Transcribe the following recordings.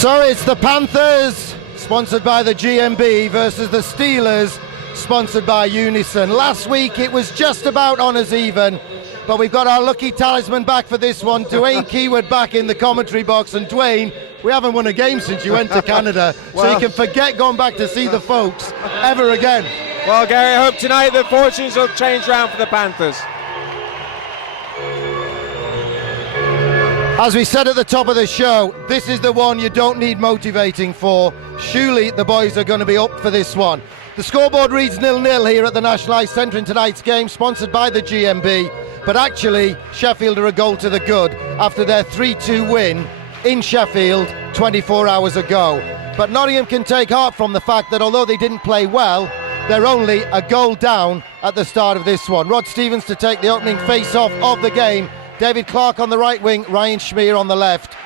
So it's the Panthers, sponsored by the GMB, versus the Steelers, sponsored by Unison. Last week it was just about honours even, but we've got our lucky talisman back for this one. Dwayne Keywood back in the commentary box. And Dwayne, we haven't won a game since you went to Canada, so you can forget going back to see the folks ever again. Well, Gary, I hope tonight the fortunes will change round for the Panthers. As we said at the top of the show, this is the one you don't need motivating for. Surely the boys are going to be up for this one. The scoreboard reads 0-0 here at the National Ice Centre in tonight's game, sponsored by the GMB. But actually, Sheffield are a goal to the good after their 3-2 win in Sheffield 24 hours ago. But Nottingham can take heart from the fact that although they didn't play well, they're only a goal down at the start of this one. Rod Stevens to take the opening face-off of the game. David Clark on the right wing, Ryan Schmier on the left.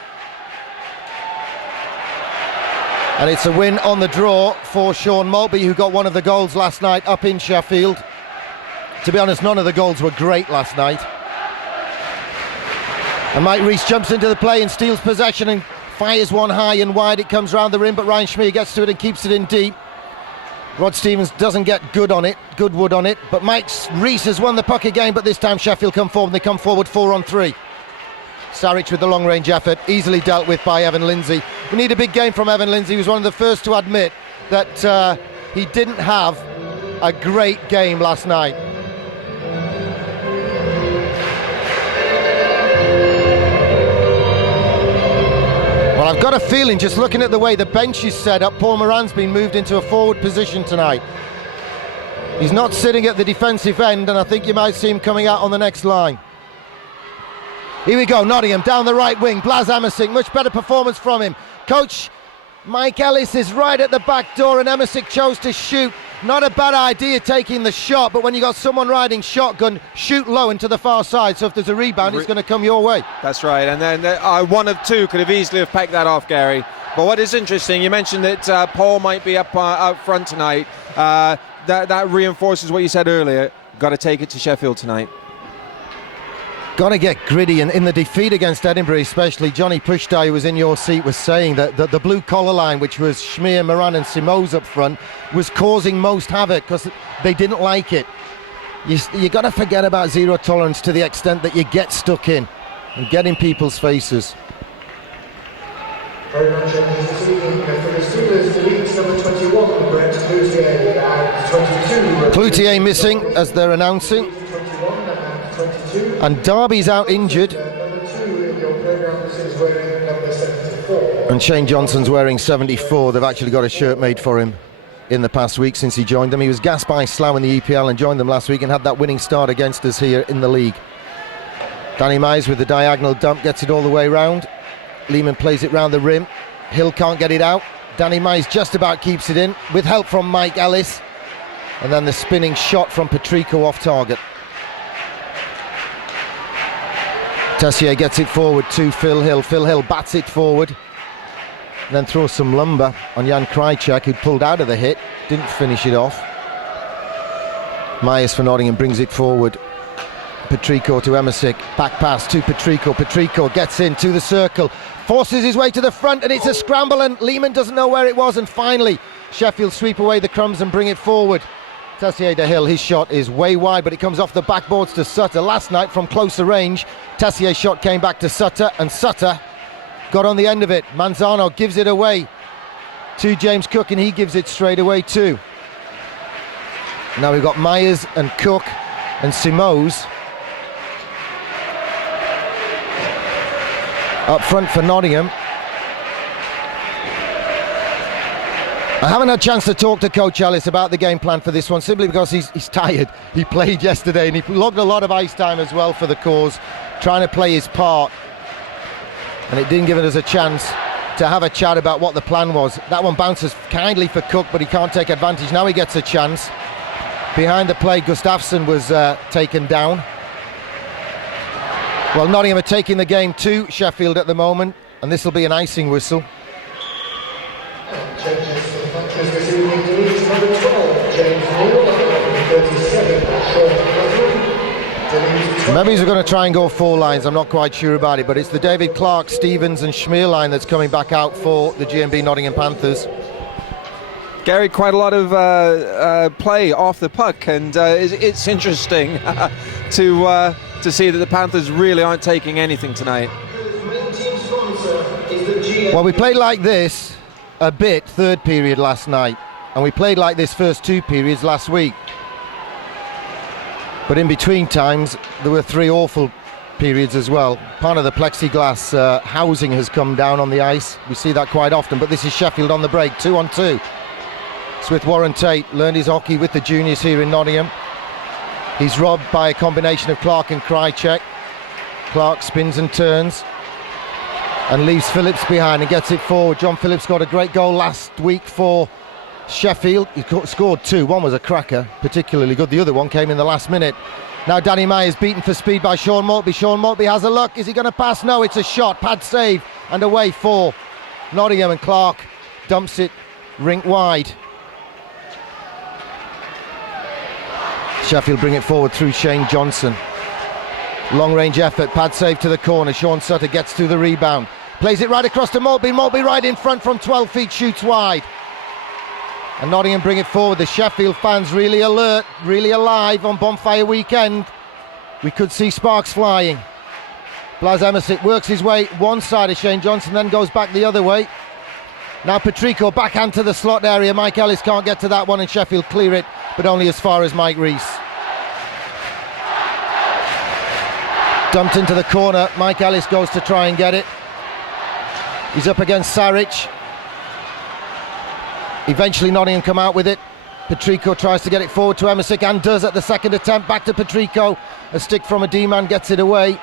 And it's a win on the draw for Sean Maltby, who got one of the goals last night up in Sheffield. To be honest, none of the goals were great last night. And Mike Rees jumps into the play and steals possession and fires one high and wide. It comes round the rim, but Ryan Schmier gets to it and keeps it in deep. Rod Stevens doesn't get good wood on it, but Mike Rees has won the puck again, but this time Sheffield come forward, and they come forward 4-on-3. Saric with the long-range effort, easily dealt with by Evan Lindsay. We need a big game from Evan Lindsay. He was one of the first to admit that he didn't have a great game last night. Well, I've got a feeling, just looking at the way the bench is set up, Paul Moran's been moved into a forward position tonight. He's not sitting at the defensive end, and I think you might see him coming out on the next line. Here we go, Nottingham down the right wing. Blas Emersic, much better performance from him. Coach Mike Ellis is right at the back door, and Emersic chose to shoot. Not a bad idea taking the shot, but when you got someone riding shotgun, shoot low and to the far side, so if there's a rebound, it's going to come your way. That's right, and then one of two could have easily have pecked that off, Gary. But what is interesting, you mentioned that Paul might be up front tonight. That reinforces what you said earlier. Got to take it to Sheffield tonight. Got to get gritty, and in the defeat against Edinburgh especially, Johnny Pushtai, who was in your seat, was saying that the blue collar line, which was Schmier, Moran and Simoes up front, was causing most havoc because they didn't like it. You got to forget about zero tolerance to the extent that you get stuck in and get in people's faces. Very much for the Steelers, leads number 21, Brett Cloutier, and 22. Cloutier missing, as they're announcing. And Darby's out injured. And Shane Johnson's wearing 74. They've actually got a shirt made for him in the past week since he joined them. He was gassed by Slough in the EPL and joined them last week and had that winning start against us here in the league. Danny Mize with the diagonal dump gets it all the way round. Lehman plays it round the rim. Hill can't get it out. Danny Mize just about keeps it in with help from Mike Ellis. And then the spinning shot from Patrico off target. Tessier gets it forward to Phil Hill. Phil Hill bats it forward, then throws some lumber on Jan Krajcek, who'd pulled out of the hit, didn't finish it off. Myers for Nottingham brings it forward. Patrico to Emersic, back pass to Patrico. Patrico gets into the circle, forces his way to the front, and it's a scramble, and Lehman doesn't know where it was, and finally Sheffield sweep away the crumbs and bring it forward. Tessier to Hill, his shot is way wide, but it comes off the backboards to Sutter. Last night from closer range, Tessier's shot came back to Sutter, and Sutter got on the end of it. Manzano gives it away to James Cook, and he gives it straight away too. Now we've got Myers and Cook and Simoes up front for Nottingham. I haven't had a chance to talk to Coach Ellis about the game plan for this one, simply because he's tired. He played yesterday and he logged a lot of ice time as well for the cause, trying to play his part. And it didn't give us a chance to have a chat about what the plan was. That one bounces kindly for Cook, but he can't take advantage. Now he gets a chance. Behind the play, Gustafsson was taken down. Well, Nottingham are taking the game to Sheffield at the moment, and this will be an icing whistle. Maybe he's going to try and go 4 lines, I'm not quite sure about it, but it's the David Clark, Stevens and Schmier line that's coming back out for the GMB Nottingham Panthers. Gary, quite a lot of play off the puck, and it's interesting to see that the Panthers really aren't taking anything tonight. Well, we played like this a bit third period last night, and we played like this first 2 periods last week. But in between times, there were 3 awful periods as well. Part of the plexiglass housing has come down on the ice. We see that quite often, but this is Sheffield on the break, 2-on-2. It's with Warren Tate, learned his hockey with the juniors here in Nottingham. He's robbed by a combination of Clark and Krycek. Clark spins and turns and leaves Phillips behind and gets it forward. John Phillips got a great goal last week for Sheffield. He scored 2. One was a cracker, particularly good. The other one came in the last minute. Now Danny Myers beaten for speed by Sean Maltby. Sean Maltby has a look. Is he going to pass? No, it's a shot. Pad save and away for Nottingham, and Clark dumps it rink wide. Sheffield bring it forward through Shane Johnson. Long range effort, pad save to the corner. Sean Sutter gets to the rebound. Plays it right across to Maltby. Maltby right in front from 12 feet, shoots wide. And Nottingham bring it forward. The Sheffield fans really alert, really alive on Bonfire weekend. We could see sparks flying. Blas Emersic works his way one side of Shane Johnson, then goes back the other way. Now Patrico backhand to the slot area. Mike Ellis can't get to that one, and Sheffield clear it, but only as far as Mike Rees. Dumped into the corner. Mike Ellis goes to try and get it. He's up against Saric. Eventually Nottingham come out with it. Patrico tries to get it forward to Emersic and does at the second attempt. Back to Patrico. A stick from a D-man gets it away.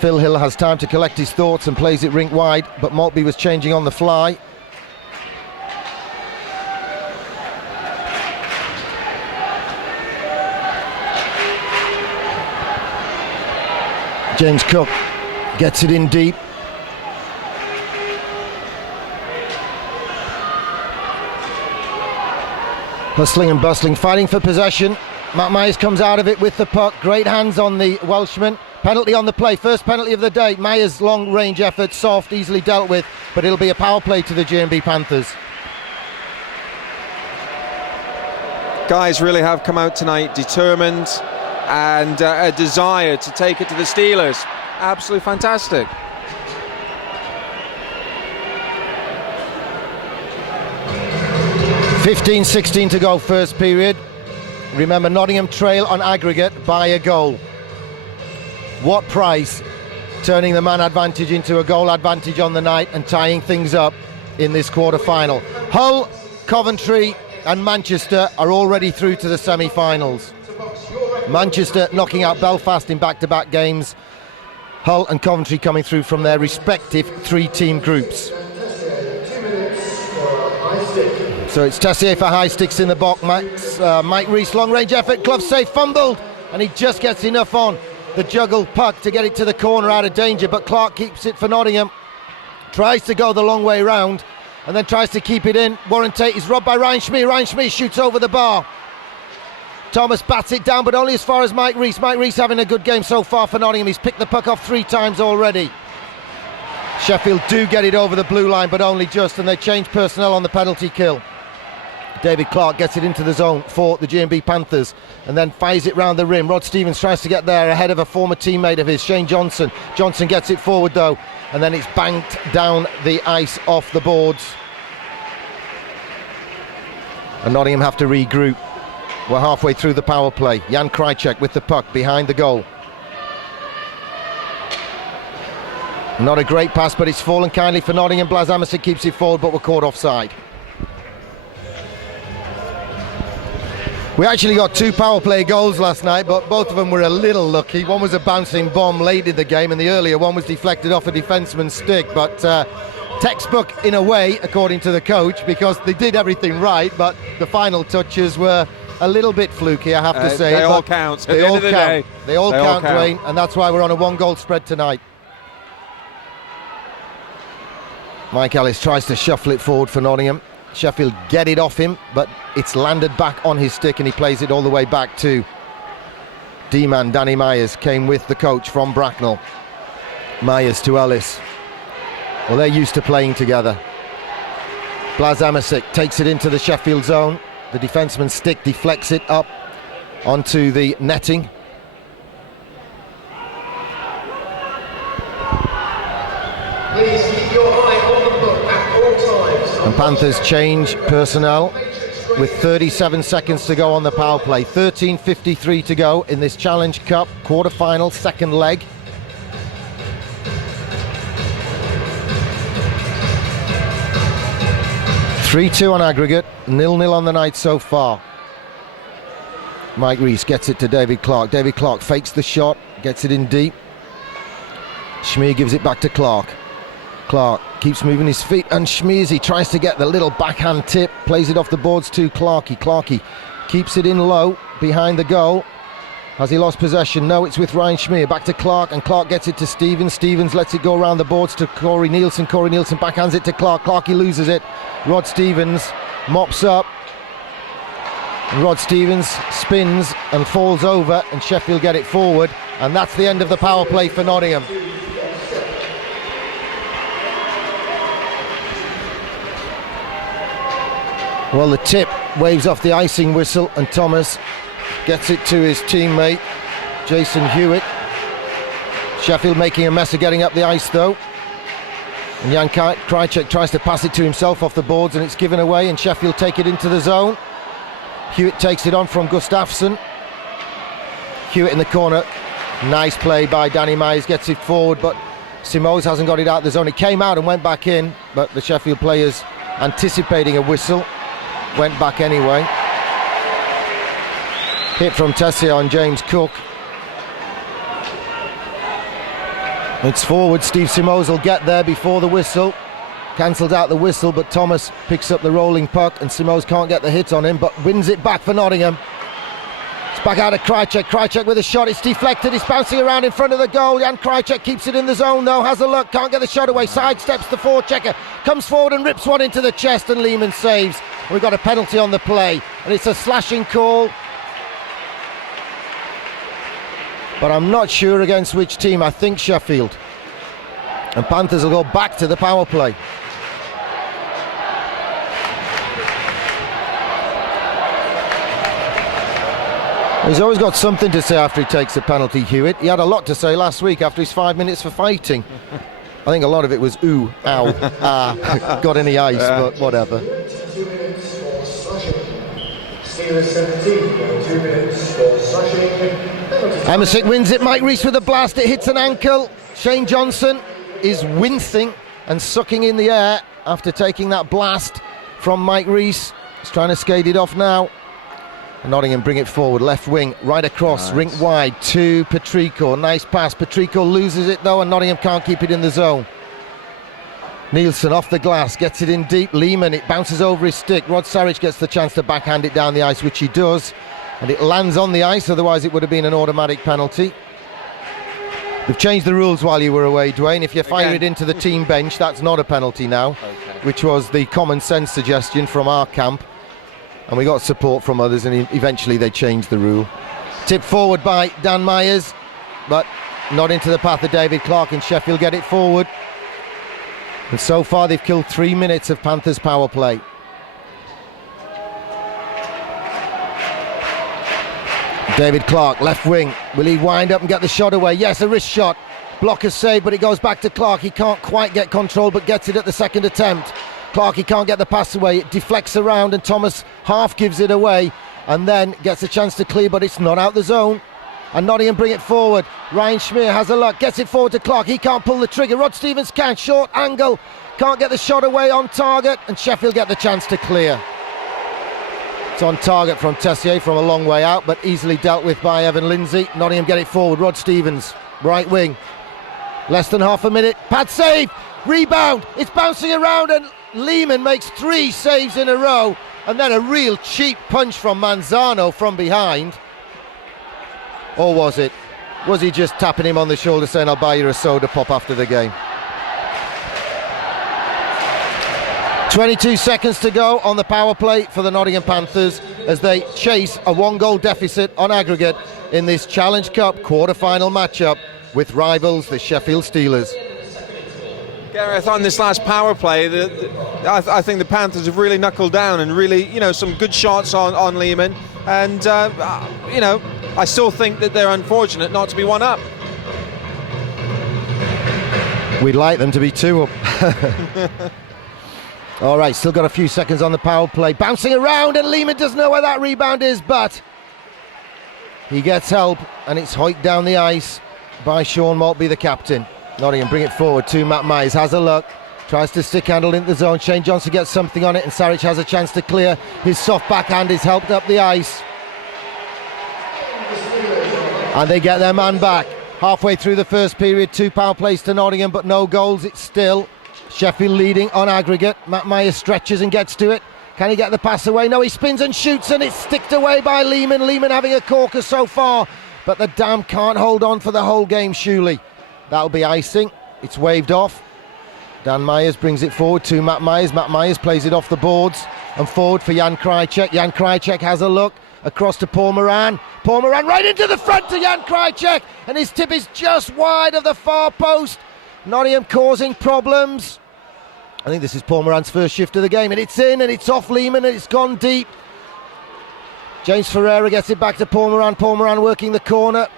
Phil Hill has time to collect his thoughts and plays it rink wide, but Maltby was changing on the fly. James Cook gets it in deep. Hustling and bustling, fighting for possession. Matt Myers comes out of it with the puck. Great hands on the Welshman. Penalty on the play, first penalty of the day. Myers' long range effort, soft, easily dealt with, but it'll be a power play to the GMB Panthers. Guys really have come out tonight determined and a desire to take it to the Steelers. Absolutely fantastic. (15-16) to go, first period. Remember, Nottingham trail on aggregate by a goal. What price turning the man advantage into a goal advantage on the night and tying things up in this quarter-final. Hull, Coventry and Manchester are already through to the semi-finals. Manchester knocking out Belfast in back-to-back games. Hull and Coventry coming through from their respective 3-team groups. So it's Tessier for high sticks in the box. Mike Rees, long-range effort, glove save, fumbled, and he just gets enough on the juggle puck to get it to the corner out of danger, but Clark keeps it for Nottingham. Tries to go the long way round and then tries to keep it in. Warren Tate is robbed by Ryan Schmee. Ryan Schmee shoots over the bar. Thomas bats it down, but only as far as Mike Rees. Mike Rees having a good game so far for Nottingham. He's picked the puck off 3 times already. Sheffield do get it over the blue line, but only just, and they change personnel on the penalty kill. David Clark gets it into the zone for the GMB Panthers and then fires it round the rim. Rod Stevens tries to get there ahead of a former teammate of his, Shane Johnson. Johnson gets it forward though, and then it's banked down the ice off the boards. And Nottingham have to regroup. We're halfway through the power play. Jan Krycek with the puck behind the goal. Not a great pass, but it's fallen kindly for Nottingham. Blas Emersic keeps it forward, but we're caught offside. We actually got 2 power play goals last night, but both of them were a little lucky. One was a bouncing bomb late in the game, and the earlier one was deflected off a defenseman's stick. But textbook in a way, according to the coach, because they did everything right, but the final touches were a little bit fluky, I have to say. They all count. At the end of the day, they all count, Dwayne, and that's why we're on a 1-goal spread tonight. Mike Ellis tries to shuffle it forward for Nottingham. Sheffield get it off him, but it's landed back on his stick and he plays it all the way back to D-man Danny Myers came with the coach from Bracknell. Myers to Ellis. Well, they're used to playing together. Blas Amasic takes it into the Sheffield zone. The defenseman's stick deflects it up onto the netting. Please keep your eye on the book at all times. And Panthers change personnel with 37 seconds to go on the power play. 13:53 to go in this Challenge Cup quarter-final second leg. (3-2) on aggregate, 0-0 on the night so far. Mike Rees gets it to David Clark. David Clark fakes the shot, gets it in deep. Schmier gives it back to Clark. Clark keeps moving his feet, and Schmierzy tries to get the little backhand tip, plays it off the boards to Clarkey. Clarkey keeps it in low behind the goal. Has he lost possession? No, it's with Ryan Schmier. Back to Clark, and Clark gets it to Stevens. Stevens lets it go around the boards to Corey Nielsen. Corey Nielsen backhands it to Clark. Clarkey loses it. Rod Stevens mops up. Rod Stevens spins and falls over, and Sheffield get it forward, and that's the end of the power play for Nottingham. Well, the tip waves off the icing whistle, and Thomas gets it to his teammate Jason Hewitt. Sheffield making a mess of getting up the ice though, and Jan Krajcek tries to pass it to himself off the boards, and it's given away, and Sheffield take it into the zone. Hewitt takes it on from Gustafsson. Hewitt in the corner. Nice play by Danny Myers, gets it forward, but Simoes hasn't got it out of the zone. It came out and went back in, but the Sheffield players, anticipating a whistle, went back anyway. Hit from Tessier on James Cook. It's forward. Steve Simoes will get there before the whistle. Cancelled out the whistle, but Thomas picks up the rolling puck, and Simoes can't get the hit on him, but wins it back for Nottingham. It's back out of Krajcek. Krajcek with a shot. It's deflected. It's bouncing around in front of the goal. Jan Krajcek keeps it in the zone though. Has a look. Can't get the shot away. Sidesteps the forechecker. Comes forward and rips one into the chest, and Lehman saves. We've got a penalty on the play, and it's a slashing call. But I'm not sure against which team. I think Sheffield. And Panthers will go back to the power play. He's always got something to say after he takes a penalty, Hewitt. He had a lot to say last week after his 5 minutes for fighting. I think a lot of it was ooh, ow, ah, got in the ice, but whatever. 2 minutes for slashing. Steelers 17, 2 minutes for slashing. Amasic wins it. Mike Rees with a blast. It hits an ankle. Shane Johnson is wincing and sucking in the air after taking that blast from Mike Rees. He's trying to skate it off now. Nottingham bring it forward, left wing, right across, nice. Rink wide to Patrico. Nice pass. Patrico loses it though, and Nottingham can't keep it in the zone. Nielsen off the glass, gets it in deep. Lehman, it bounces over his stick. Rod Sarich gets the chance to backhand it down the ice, which he does, and it lands on the ice, otherwise it would have been an automatic penalty. They've changed the rules while you were away, Dwayne. If you fire it into the team bench, that's not a penalty now, which was the common sense suggestion from our camp. And we got support from others, and eventually they changed the rule. Tipped forward by Dan Myers, but not into the path of David Clark, and Sheffield get it forward. And so far they've killed 3 minutes of Panthers power play. David Clark, left wing. Will he wind up and get the shot away? Yes, a wrist shot. Blocker save, but it goes back to Clark. He can't quite get control, but gets it at the second attempt. Clark, he can't get the pass away. It deflects around, and Thomas half gives it away, and then gets a chance to clear, but it's not out the zone. And Nottingham bring it forward. Ryan Schmier has a look, gets it forward to Clark. He can't pull the trigger. Rod Stevens can. Short angle. Can't get the shot away on target, and Sheffield get the chance to clear. It's on target from Tessier from a long way out, but easily dealt with by Evan Lindsay. Nottingham get it forward. Rod Stevens, right wing. Less than half a minute. Pad save. Rebound. It's bouncing around, and Lehman makes 3 saves in a row, and then a real cheap punch from Manzano from behind. Or was it? Was he just tapping him on the shoulder saying, I'll buy you a soda pop after the game? 22 seconds to go on the power play for the Nottingham Panthers as they chase a 1-goal deficit on aggregate in this Challenge Cup quarter-final matchup with rivals the Sheffield Steelers. Gareth, on this last power play, I think the Panthers have really knuckled down and really, some good shots on Lehman. And, I still think that they're unfortunate not to be one up. We'd like them to be 2 up. All right, still got a few seconds on the power play. Bouncing around, and Lehman doesn't know where that rebound is, but he gets help, and it's hiked down the ice by Sean Maltby, the captain. Nottingham bring it forward to Matt Myers, has a look, tries to stick handle into the zone. Shane Johnson gets something on it, and Saric has a chance to clear. His soft backhand is helped up the ice. And they get their man back. Halfway through the first period, 2 power plays to Nottingham, but no goals. It's still Sheffield leading on aggregate. Matt Myers stretches and gets to it. Can he get the pass away? No, he spins and shoots, and it's sticked away by Lehman. Lehman having a corker so far, but the Dam can't hold on for the whole game, Shuley. That'll be icing. It's waved off. Dan Myers brings it forward to Matt Myers. Matt Myers plays it off the boards and forward for Jan Krajicek. Jan Krajicek has a look across to Paul Moran. Paul Moran right into the front to Jan Krajicek, and his tip is just wide of the far post. Nottingham causing problems. I think this is Paul Moran's first shift of the game, and it's in, and it's off Lehman, and it's gone deep. James Ferreira gets it back to Paul Moran. Paul Moran working the corner.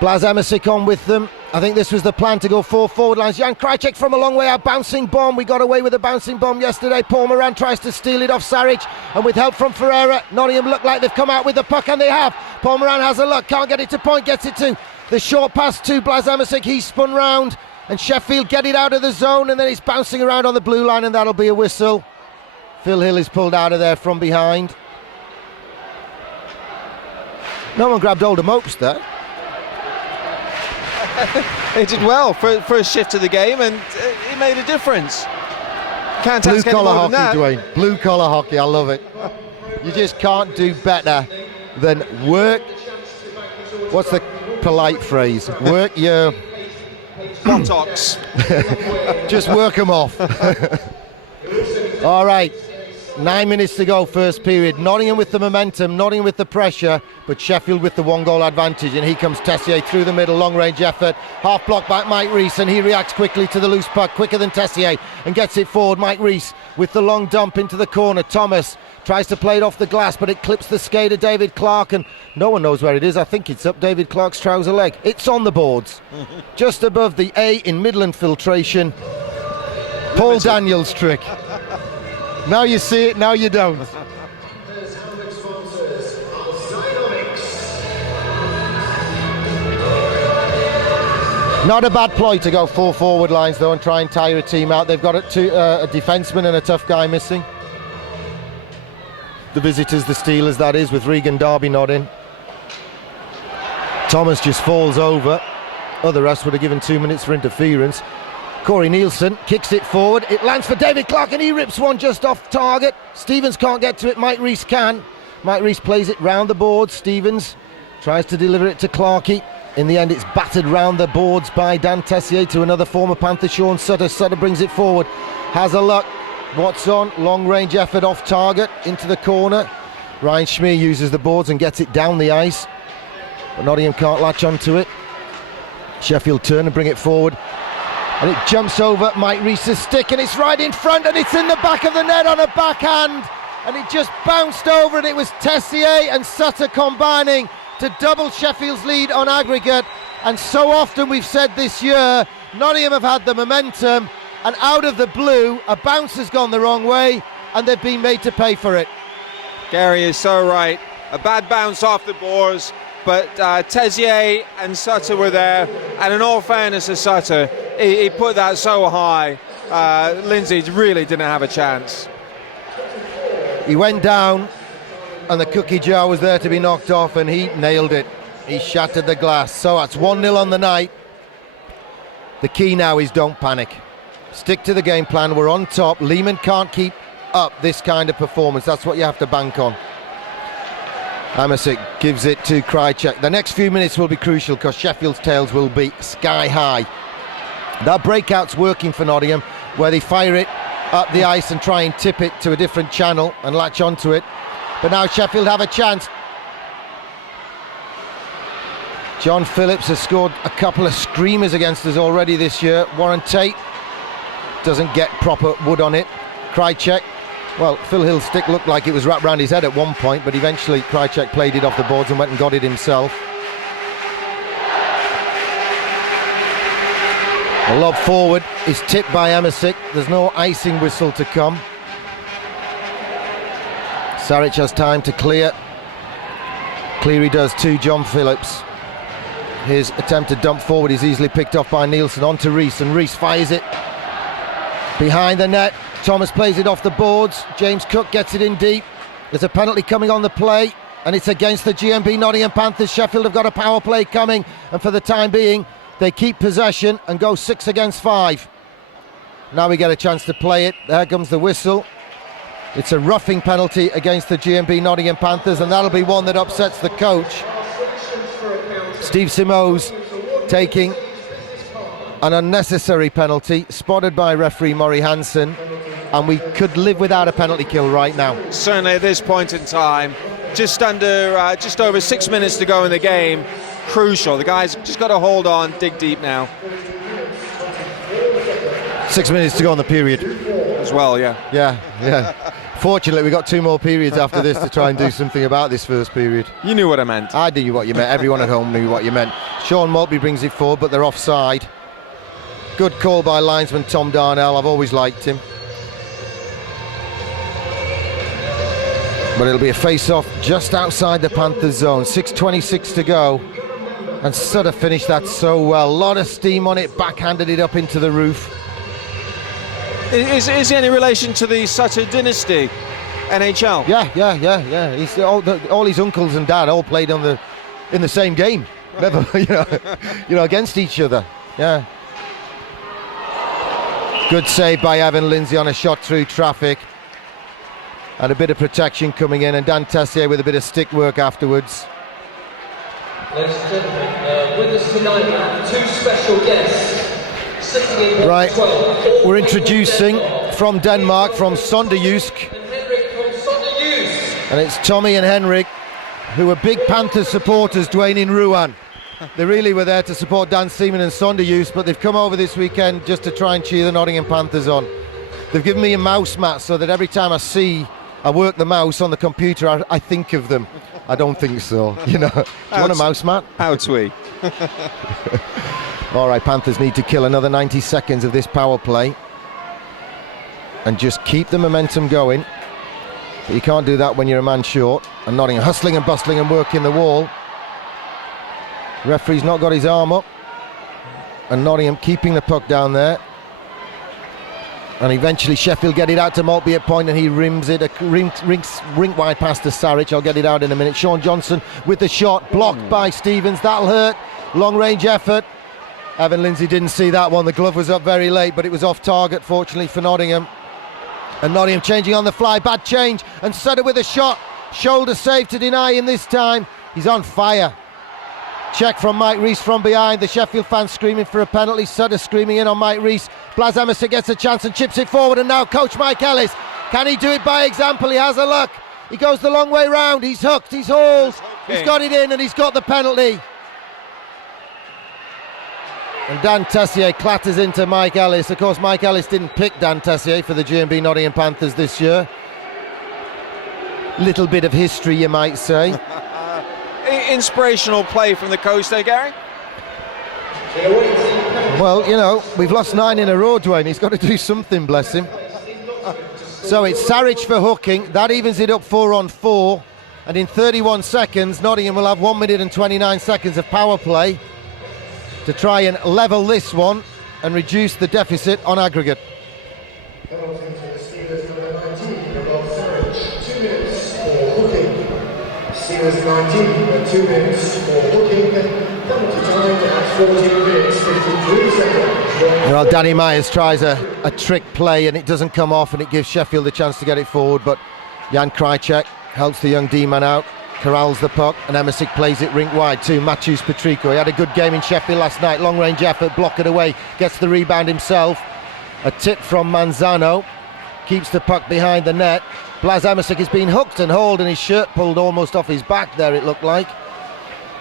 Blas Emmersic on with them. I think this was the plan, to go 4 forward lines. Jan Krajicek from a long way out, bouncing bomb. We got away with a bouncing bomb yesterday. Paul Moran tries to steal it off Saric, and with help from Ferreira, Nottingham look like they've come out with the puck, and they have. Paul Moran has a look, can't get it to point, gets it to the short pass to Blas Emmersic. He's spun round, and Sheffield get it out of the zone, and then it's bouncing around on the blue line, and that'll be a whistle. Phil Hill is pulled out of there from behind. No one grabbed hold of Mopes there. He did well for a shift of the game, and it made a difference. Can't ask any more than that. Blue collar hockey, Dwayne. Blue collar hockey, I love it. You just can't do better than work. What's the polite phrase? Work your buttocks. Just work them off. All right. 9 minutes to go, first period. Nottingham with the momentum, Nottingham with the pressure, but Sheffield with the 1-goal advantage. And here comes Tessier through the middle, long-range effort. Half block back Mike Rees, and he reacts quickly to the loose puck, quicker than Tessier, and gets it forward. Mike Rees with the long dump into the corner. Thomas tries to play it off the glass, but it clips the skate of David Clark, and no one knows where it is. I think it's up David Clark's trouser leg. It's on the boards, just above the A in Midland filtration. Paul Daniels' trick. Now you see it, now you don't. Not a bad ploy to go 4 forward lines though and try and tire a team out. They've got a defenseman and a tough guy missing. The visitors, the Steelers that is, with Regan Darby not in. Thomas just falls over. Other refs would have given 2 minutes for interference. Corey Nielsen kicks it forward. It lands for David Clark, and he rips one just off target. Stevens can't get to it. Mike Rees can. Mike Rees plays it round the boards. Stevens tries to deliver it to Clarkey. In the end, it's battered round the boards by Dan Tessier to another former Panther, Sean Sutter. Sutter brings it forward. Has a look. What's on? Long range effort off target into the corner. Ryan Schmier uses the boards and gets it down the ice, but Nottingham can't latch onto it. Sheffield turn and bring it forward. And it jumps over Mike Rees' stick, and it's right in front, and it's in the back of the net on a backhand, and it just bounced over, and it was Tessier and Sutter combining to double Sheffield's lead on aggregate. And so often we've said this year, Nottingham have had the momentum, and out of the blue a bounce has gone the wrong way, and they've been made to pay for it. Gary is so right. A bad bounce off the boards, but Tessier and Sutter were there, and in all fairness to Sutter, he put that so high. Lindsay really didn't have a chance. He went down, and the cookie jar was there to be knocked off, and he nailed it. He shattered the glass. So that's 1-0 on the night. The key now is don't panic. Stick to the game plan. We're on top. Lehman can't keep up this kind of performance. That's what you have to bank on. Amasic gives it to Krajicek. The next few minutes will be crucial because Sheffield's tails will be sky high. That breakout's working for Nottingham. where they fire it up the ice and try and tip it to a different channel and latch onto it. But now Sheffield have a chance. John Phillips has scored a couple of screamers against us already this year. Warren Tate doesn't get proper wood on it. Krycek, well, Phil Hill's stick looked like it was wrapped around his head at one point, but eventually Krycek played it off the boards and went and got it himself. The lob forward is tipped by Emersic. There's no icing whistle to come. Saric has time to clear. Cleary does too, John Phillips. His attempted dump forward is easily picked off by Nielsen. On to Rees, and Rees fires it behind the net. Thomas plays it off the boards. James Cook gets it in deep. There's a penalty coming on the play, and it's against the GMB Nottingham Panthers. Sheffield have got a power play coming, and for the time being, they keep possession and go 6 against 5. Now we get a chance to play it. There comes the whistle. It's a roughing penalty against the GMB Nottingham Panthers, and that'll be one that upsets the coach. Steve Simoes taking an unnecessary penalty, spotted by referee Murray Hansen, and we could live without a penalty kill right now. Certainly at this point in time, just over 6 minutes to go in the game. Crucial. The guys just got to hold on, dig deep now. 6 minutes to go on the period. As well, yeah. Yeah. Fortunately, we got 2 more periods after this to try and do something about this first period. You knew what I meant. I knew what you meant. Everyone at home knew what you meant. Sean Maltby brings it forward, but they're offside. Good call by linesman Tom Darnell. I've always liked him. But it'll be a face-off just outside the Panthers zone. 6:26 to go. And Sutter finished that so well. A lot of steam on it, backhanded it up into the roof. Is he any relation to the Sutter dynasty, NHL? Yeah. He's all his uncles and dad all played in the same game. Never, against each other. Yeah. Good save by Evan Lindsay on a shot through traffic. And a bit of protection coming in, and Dan Tessier with a bit of stick work afterwards. Ladies and gentlemen, with us tonight we have 2 special guests. Right, we're introducing from Denmark, from Sonderjysk, and it's Tommy and Henrik, who are big Panthers supporters, Dwayne in Rouen. They really were there to support Dan Seaman and Sonderjysk, but they've come over this weekend just to try and cheer the Nottingham Panthers on. They've given me a mouse mat so that every time I work the mouse on the computer, I think of them. I don't think so, Do you want a mouse mat? How twee. All right, Panthers need to kill another 90 seconds of this power play and just keep the momentum going. But you can't do that when you're a man short. And Nottingham hustling and bustling and working the wall. Referee's not got his arm up. And Nottingham keeping the puck down there. And eventually Sheffield get it out to Maltby at point, and he rims it, rink wide pass to Saric. I'll get it out in a minute. Sean Johnson with the shot, blocked by Stevens. That'll hurt. Long range effort. Evan Lindsay didn't see that one. The glove was up very late, but it was off target, fortunately, for Nottingham. And Nottingham changing on the fly. Bad change. And Sutter with a shot. Shoulder save to deny him this time. He's on fire. Check from Mike Rees from behind. The Sheffield fans screaming for a penalty. Sutter screaming in on Mike Rees. Blas Emerson gets a chance and chips it forward. And now Coach Mike Ellis. Can he do it by example? He has a look. He goes the long way round. He's hooked. He's hauled. He's got it in, and he's got the penalty. And Dan Tessier clatters into Mike Ellis. Of course, Mike Ellis didn't pick Dan Tessier for the GMB Nottingham Panthers this year. Little bit of history, you might say. Inspirational play from the coach there, Gary. Well, we've lost 9 in a row, Dwayne. He's got to do something, bless him. So it's Saric for hooking. That evens it up 4-on-4. And in 31 seconds, Nottingham will have 1 minute and 29 seconds of power play to try and level this one and reduce the deficit on aggregate. Penalty to the Steelers number 19, Rob Saric, 2 minutes for hooking. Steelers 19, 2 minutes for hooking. Penalty time at 14 minutes, 53 seconds. Well, Danny Myers tries a trick play and it doesn't come off, and it gives Sheffield a chance to get it forward, but Jan Krycek helps the young D-man out, corrals the puck, and Emersic plays it rink wide to Matthews Petrico. He had a good game in Sheffield last night. Long range effort, block it away, gets the rebound himself. A tip from Manzano. Keeps the puck behind the net. Blas Emersic has been hooked and hauled and his shirt pulled almost off his back there, it looked like.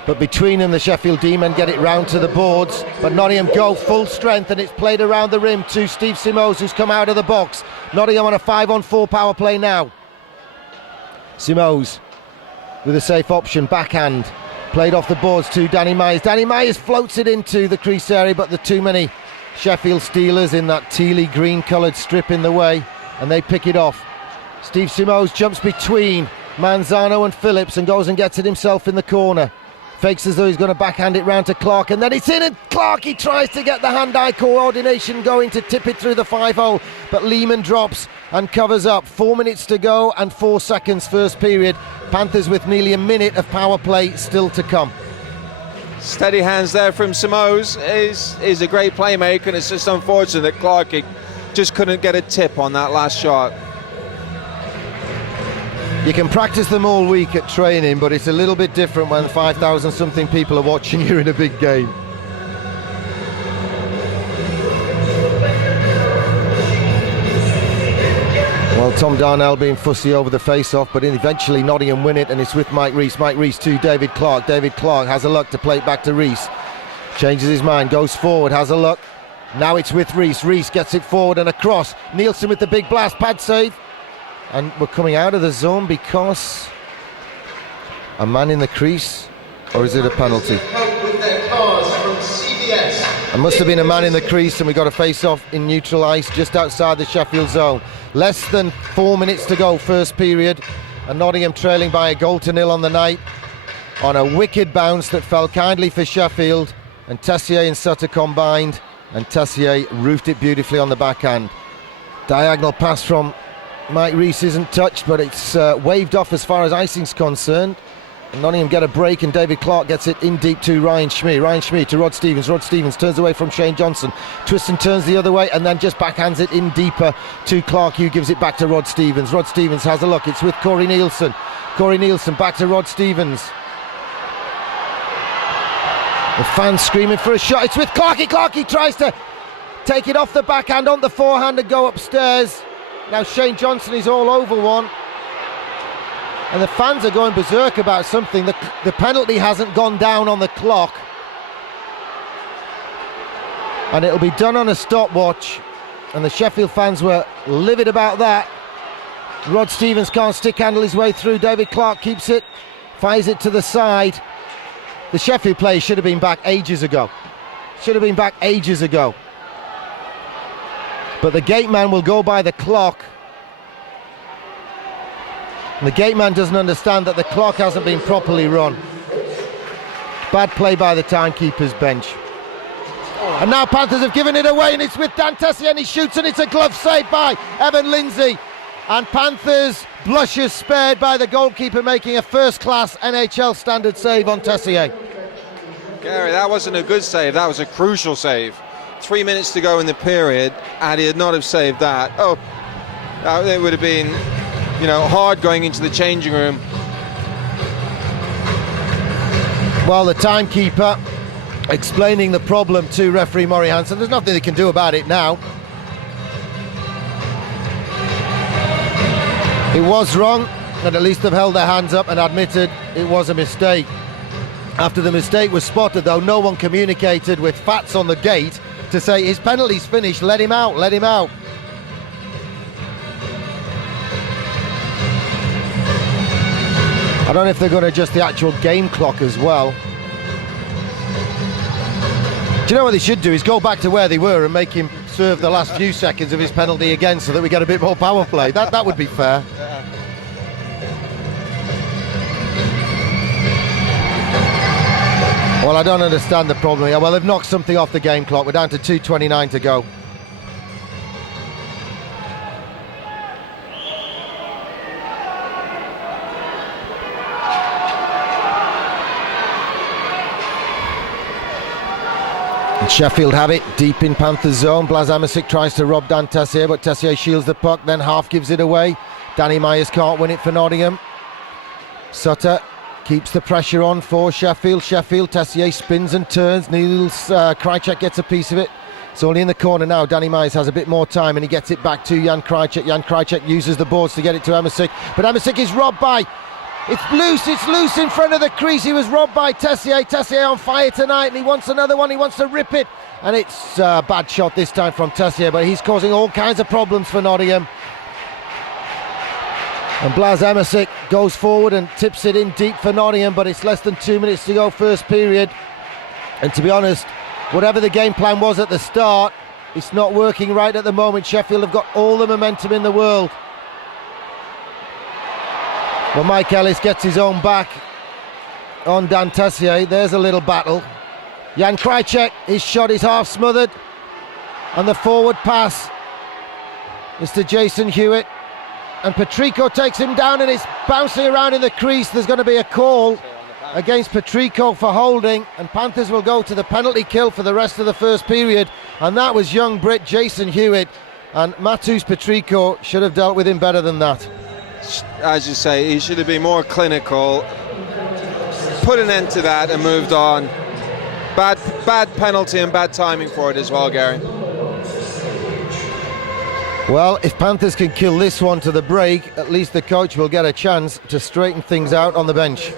But between them, the Sheffield D-men get it round to the boards. But Nottingham go full strength and it's played around the rim to Steve Simoes, who's come out of the box. Nottingham on a 5-on-4 power play now. Simoes with a safe option, backhand. Played off the boards to Danny Myers. Danny Myers floats it into the crease area, but the too many Sheffield Steelers in that tealy green coloured strip in the way, and they pick it off. Steve Simoes jumps between Manzano and Phillips and goes and gets it himself in the corner. Fakes as though he's going to backhand it round to Clark, and then it's in, and Clark, he tries to get the hand-eye coordination going to tip it through the 5-hole, but Lehman drops and covers up. 4 minutes to go and 4 seconds first period. Panthers with nearly a minute of power play still to come. Steady hands there from Simoes. Is a great playmaker, and it's just unfortunate that Clark just couldn't get a tip on that last shot. You can practice them all week at training, but it's a little bit different when 5,000 something people are watching you in a big game. Well, Tom Darnell being fussy over the face-off, but eventually Nottingham win it, and it's with Mike Rees. Mike Rees to David Clark. David Clark has a look to play it back to Rees. Changes his mind, goes forward, has a look. Now it's with Rees. Rees gets it forward and across. Nielsen with the big blast, pad save. And we're coming out of the zone because a man in the crease, or is it a penalty? There must have been a man in the crease, and we got a face-off in neutral ice just outside the Sheffield zone. Less than 4 minutes to go, first period, and Nottingham trailing by 1-0 on the night on a wicked bounce that fell kindly for Sheffield, and Tessier and Sutter combined, and Tessier roofed it beautifully on the backhand. Diagonal pass from Mike Rees isn't touched, but it's waved off as far as icing's concerned. And Nottingham get a break, and David Clark gets it in deep to Ryan Schmee. Ryan Schmee to Rod Stevens. Rod Stevens turns away from Shane Johnson. Twists and turns the other way, and then just backhands it in deeper to Clark, who gives it back to Rod Stevens. Rod Stevens has a look. It's with Corey Nielsen. Corey Nielsen back to Rod Stevens. The fans screaming for a shot. It's with Clarkey. Clarkey tries to take it off the backhand on the forehand and go upstairs. Now Shane Johnson is all over one, and the fans are going berserk about something. The penalty hasn't gone down on the clock, and it'll be done on a stopwatch, and the Sheffield fans were livid about that. Rod Stevens can't stick handle his way through. David Clark keeps it, fires it to the side. The Sheffield players should have been back ages ago. But the gate man will go by the clock. And the gate man doesn't understand that the clock hasn't been properly run. Bad play by the timekeeper's bench. And now Panthers have given it away, and it's with Dan Tessier, and he shoots, and it's a glove save by Evan Lindsay. And Panthers blushes spared by the goalkeeper making a first-class NHL standard save on Tessier. Gary, that wasn't a good save, that was a crucial save. 3 minutes to go in the period, and he had not have saved that. It would have been, hard going into the changing room. Well, the timekeeper explaining the problem to referee Murray Hansen. There's nothing they can do about it now. It was wrong, and at least they've held their hands up and admitted it was a mistake. After the mistake was spotted, though, no one communicated with Fats on the gate to say his penalty's finished, let him out. I don't know if they're going to adjust the actual game clock as well. Do you know what they should do is go back to where they were and make him serve the last few seconds of his penalty again, so that we get a bit more power play. That would be fair. Well, I don't understand the problem here. Well, they've knocked something off the game clock. We're down to 2:29 to go. And Sheffield have it deep in Panthers zone. Blas Emersic tries to rob Dan Tessier, but Tessier shields the puck, then half gives it away. Danny Myers can't win it for Nottingham. Sutter keeps the pressure on for Sheffield. Tessier spins and turns. Niels Krychek gets a piece of it. It's only in the corner now. Danny Myers has a bit more time and he gets it back to Jan Krajcek. Jan Krajcek uses the boards to get it to Emersic, but Emersic is robbed by... It's loose in front of the crease. He was robbed by Tessier. Tessier on fire tonight and he wants another one. He wants to rip it. And it's a bad shot this time from Tessier, but he's causing all kinds of problems for Nottingham. And Blas Emersic goes forward and tips it in deep for Nottingham, but it's less than 2 minutes to go first period. And to be honest, whatever the game plan was at the start, it's not working right at the moment. Sheffield have got all the momentum in the world. Well, Mike Ellis gets his own back on Dan Tessier. There's a little battle. Jan Krajcek, his shot is half smothered. And the forward pass is to Jason Hewitt. And Patrico takes him down and it's bouncing around in the crease. There's going to be a call against Patrico for holding, and Panthers will go to the penalty kill for the rest of the first period. And that was young Brit Jason Hewitt, and Matus Patrico should have dealt with him better than that. As you say, he should have been more clinical, put an end to that and moved on. Bad penalty and bad timing for it as well, Gary. Well, if Panthers can kill this one to the break, at least the coach will get a chance to straighten things out on the bench,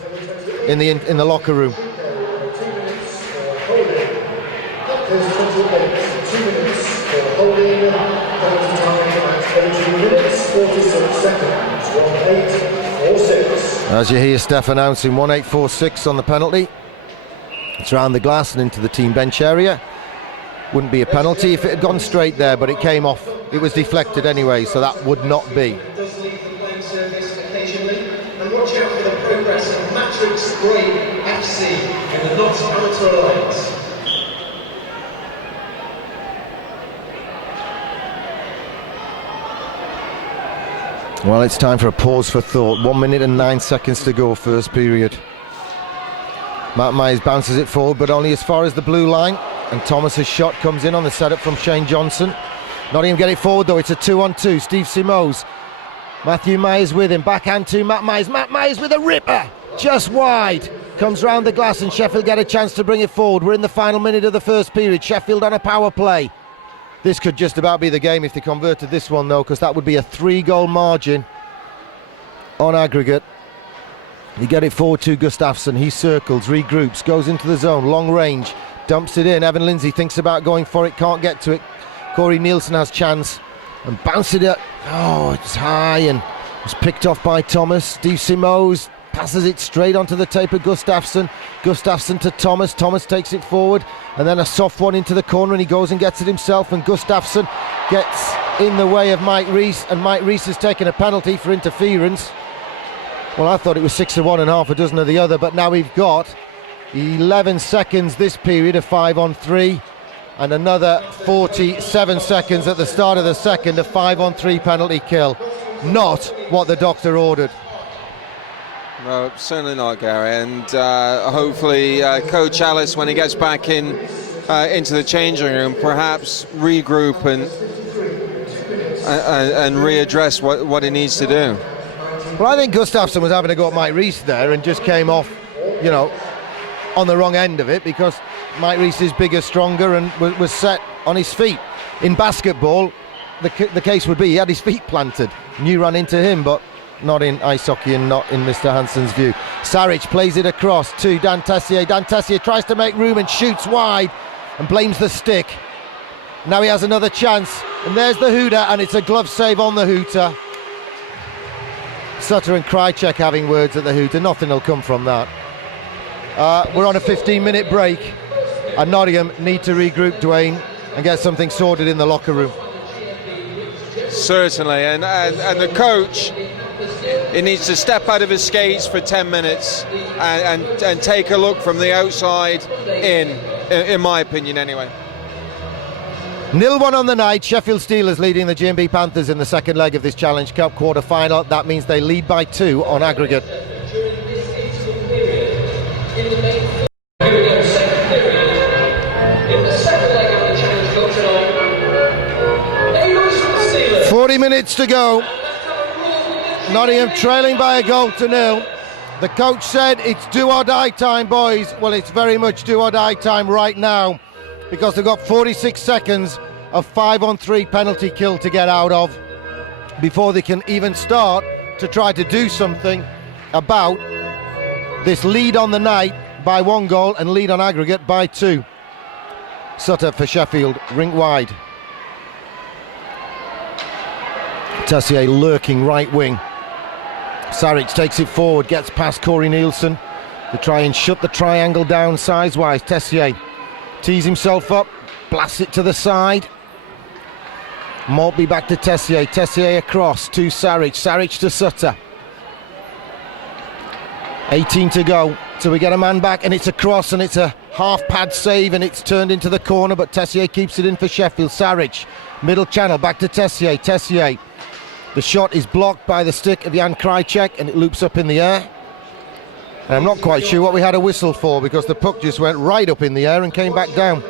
in the locker room. 2 minutes for holding. Penalty time at 18 minutes, 46 seconds. 1846. As you hear Steph announcing 1846 on the penalty. It's round the glass and into the team bench area. Wouldn't be a penalty if it had gone straight there, but it came off. It was deflected anyway, so that would not be. Does leave the playing surface occasionally. And watch out for the progress of Matrix Grey FC in the Notts Amateur Alliance. Well, it's time for a pause for thought. 1 minute and 9 seconds to go, first period. Matt Myers bounces it forward, but only as far as the blue line. And Thomas's shot comes in on the setup from Shane Johnson. Nottingham get it forward though, it's a 2-on-2. Steve Simos, Matthew Myers with him, backhand to Matt Myers. Matt Myers with a ripper, just wide. Comes round the glass and Sheffield get a chance to bring it forward. We're in the final minute of the first period. Sheffield on a power play. This could just about be the game if they converted this one though, because that would be a 3-goal margin on aggregate. You get it forward to Gustafsson, he circles, regroups, goes into the zone, long range, dumps it in. Evan Lindsay thinks about going for it, can't get to it. Corey Nielsen has chance and bounces it up. Oh, it's high and was picked off by Thomas. Steve Simos passes it straight onto the tape of Gustafsson. Gustafsson to Thomas. Thomas takes it forward and then a soft one into the corner and he goes and gets it himself, and Gustafsson gets in the way of Mike Rees, and Mike Rees has taken a penalty for interference. Well, I thought it was 6 of one and half a dozen of the other, but now we've got 11 seconds this period of 5-on-3 and another 47 seconds at the start of the second, a 5-on-3 penalty kill. Not what the doctor ordered. No, certainly not, Gary. And hopefully Coach Ellis, when he gets back into the changing room, perhaps regroup and readdress what he needs to do. Well, I think Gustafsson was having a go at Mike Rees there and just came off, you know, on the wrong end of it, because Mike Rees is bigger, stronger and was set on his feet. In basketball, the case would be he had his feet planted and you ran into him, but not in ice hockey and not in Mr. Hansen's view. Saric plays it across to Dan Tessier. Dan Tessier tries to make room and shoots wide and blames the stick. Now he has another chance and there's the hooter, and it's a glove save on the hooter. Sutter and Krajcek having words at the hooter. Nothing will come from that. We're on a 15-minute break and Nottingham need to regroup, Dwayne, and get something sorted in the locker room. Certainly, and the coach, he needs to step out of his skates for 10 minutes and take a look from the outside in my opinion anyway. 0-1 on the night. Sheffield Steelers leading the GMB Panthers in the second leg of this Challenge Cup quarter-final. That means they lead by 2 on aggregate. During this interval period, in the main second period, in the second leg of the Challenge Cup tonight, Ailes from the Steelers. 40 minutes to go. Nottingham trailing by a goal to 0. The coach said it's do or die time, boys. Well, it's very much do or die time right now. because they've got 46 seconds of 5-on-3 penalty kill to get out of before they can even start to try to do something about this lead on the night by 1 goal and lead on aggregate by 2. Sutter for Sheffield, rink wide. Tessier lurking right wing. Saric takes it forward, gets past Corey Nielsen to try and shut the triangle down size-wise. Tessier tees himself up, blasts it to the side. Maltby back to Tessier. Tessier across to Saric. Saric to Sutter. 18 to go. So we get a man back, and it's a cross, and it's a half-pad save, and it's turned into the corner, but Tessier keeps it in for Sheffield. Saric, middle channel, back to Tessier. Tessier. The shot is blocked by the stick of Jan Krajicek, and it loops up in the air. And I'm not quite sure what we had a whistle for, because the puck just went right up in the air and came back down.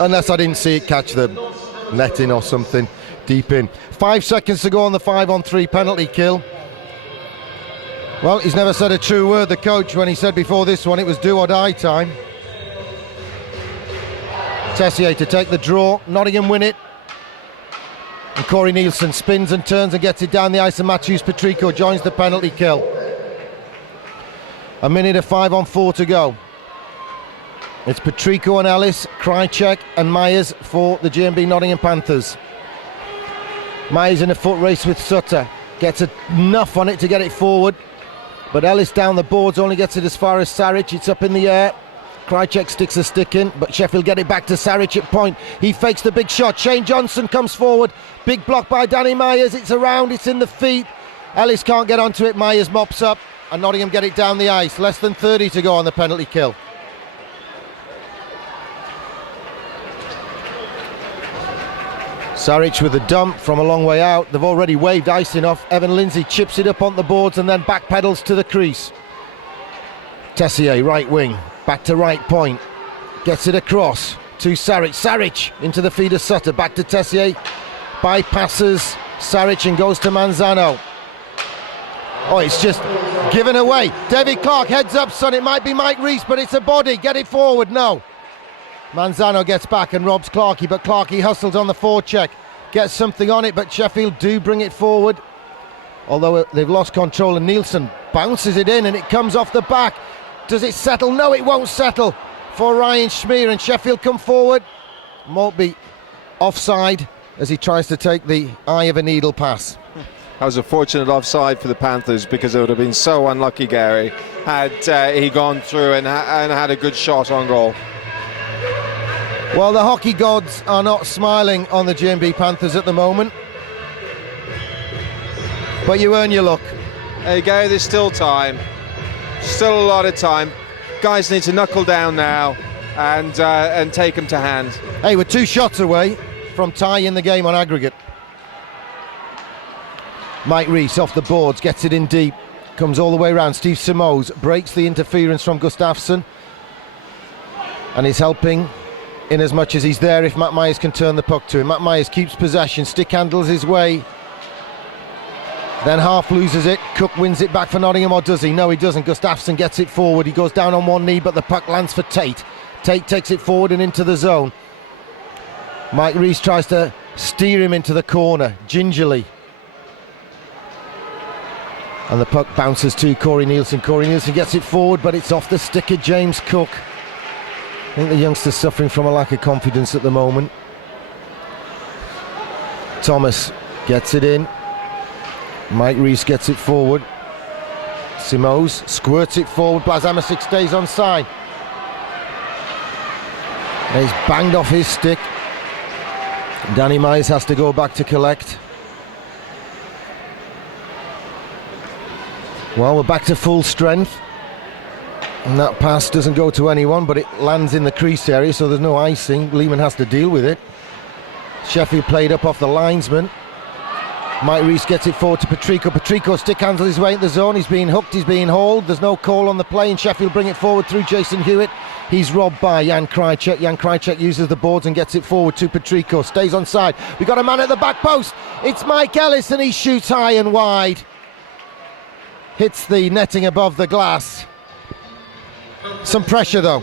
Unless I didn't see it catch the netting or something deep in. 5 seconds to go on the 5-on-3 penalty kill. Well, he's never said a true word, the coach, when he said before this one it was do or die time. Tessier to take the draw. Nottingham win it. And Corey Nielsen spins and turns and gets it down the ice, and Matthews Petrico joins the penalty kill. A minute of 5-on-4 to go. It's Petrico and Ellis, Krajicek and Myers for the GMB Nottingham Panthers. Myers in a foot race with Sutter. Gets enough on it to get it forward. But Ellis down the boards only gets it as far as Saric. It's up in the air. Krajicek sticks a stick in, but Sheffield get it back to Saric at point. He fakes the big shot. Shane Johnson comes forward. Big block by Danny Myers. It's around, it's in the feet. Ellis can't get onto it. Myers mops up, and Nottingham get it down the ice. Less than 30 to go on the penalty kill. Saric with a dump from a long way out. They've already waved icing off. Evan Lindsay chips it up on the boards and then backpedals to the crease. Tessier, right wing, back to right point. Gets it across to Saric. Saric into the feed of Sutter. Back to Tessier. Bypasses Saric and goes to Manzano. Oh, it's just given away. David Clark heads up, son. It might be Mike Rees, but it's a body. Get it forward. No. Manzano gets back and robs Clarkey, but Clarkey hustles on the forecheck, gets something on it, but Sheffield do bring it forward, although they've lost control, and Nielsen bounces it in and it comes off the back. Does it settle? No, it won't settle for Ryan Schmier, and Sheffield come forward. Maltby offside as he tries to take the eye of a needle pass. That was a fortunate offside for the Panthers, because it would have been so unlucky, Gary, had he gone through and had a good shot on goal. Well, the hockey gods are not smiling on the GMB Panthers at the moment, but you earn your luck. Hey, Gary, there's still time. Still a lot of time. Guys need to knuckle down now and take them to hand. Hey, we're 2 shots away from tying the game on aggregate. Mike Rees off the boards, gets it in deep, comes all the way around. Steve Simoes breaks the interference from Gustafsson, and is helping in as much as he's there if Matt Myers can turn the puck to him. Matt Myers keeps possession, stick handles his way, then half loses it. Cook wins it back for Nottingham, or does he? No, he doesn't. Gustafsson gets it forward. He goes down on one knee, but the puck lands for Tate. Tate takes it forward and into the zone. Mike Rees tries to steer him into the corner gingerly, and the puck bounces to Corey Nielsen. Corey Nielsen gets it forward, but it's off the stick of James Cook. I think the youngster's suffering from a lack of confidence at the moment. Thomas gets it in. Mike Rees gets it forward. Simoes squirts it forward. Blazamasic stays on side. He's banged off his stick. Danny Myers has to go back to collect. Well, we're back to full strength. And that pass doesn't go to anyone, but it lands in the crease area, so there's no icing. Lehman has to deal with it. Sheffield played up off the linesman. Mike Rees gets it forward to Petrico. Petrico stick handles his way into the zone. He's being hooked, he's being hauled. There's no call on the play, and Sheffield bring it forward through Jason Hewitt. He's robbed by Jan Krajicek. Jan Krajicek uses the boards and gets it forward to Petrico. Stays on side. We've got a man at the back post. It's Mike Ellis, and he shoots high and wide. Hits the netting above the glass. Some pressure though.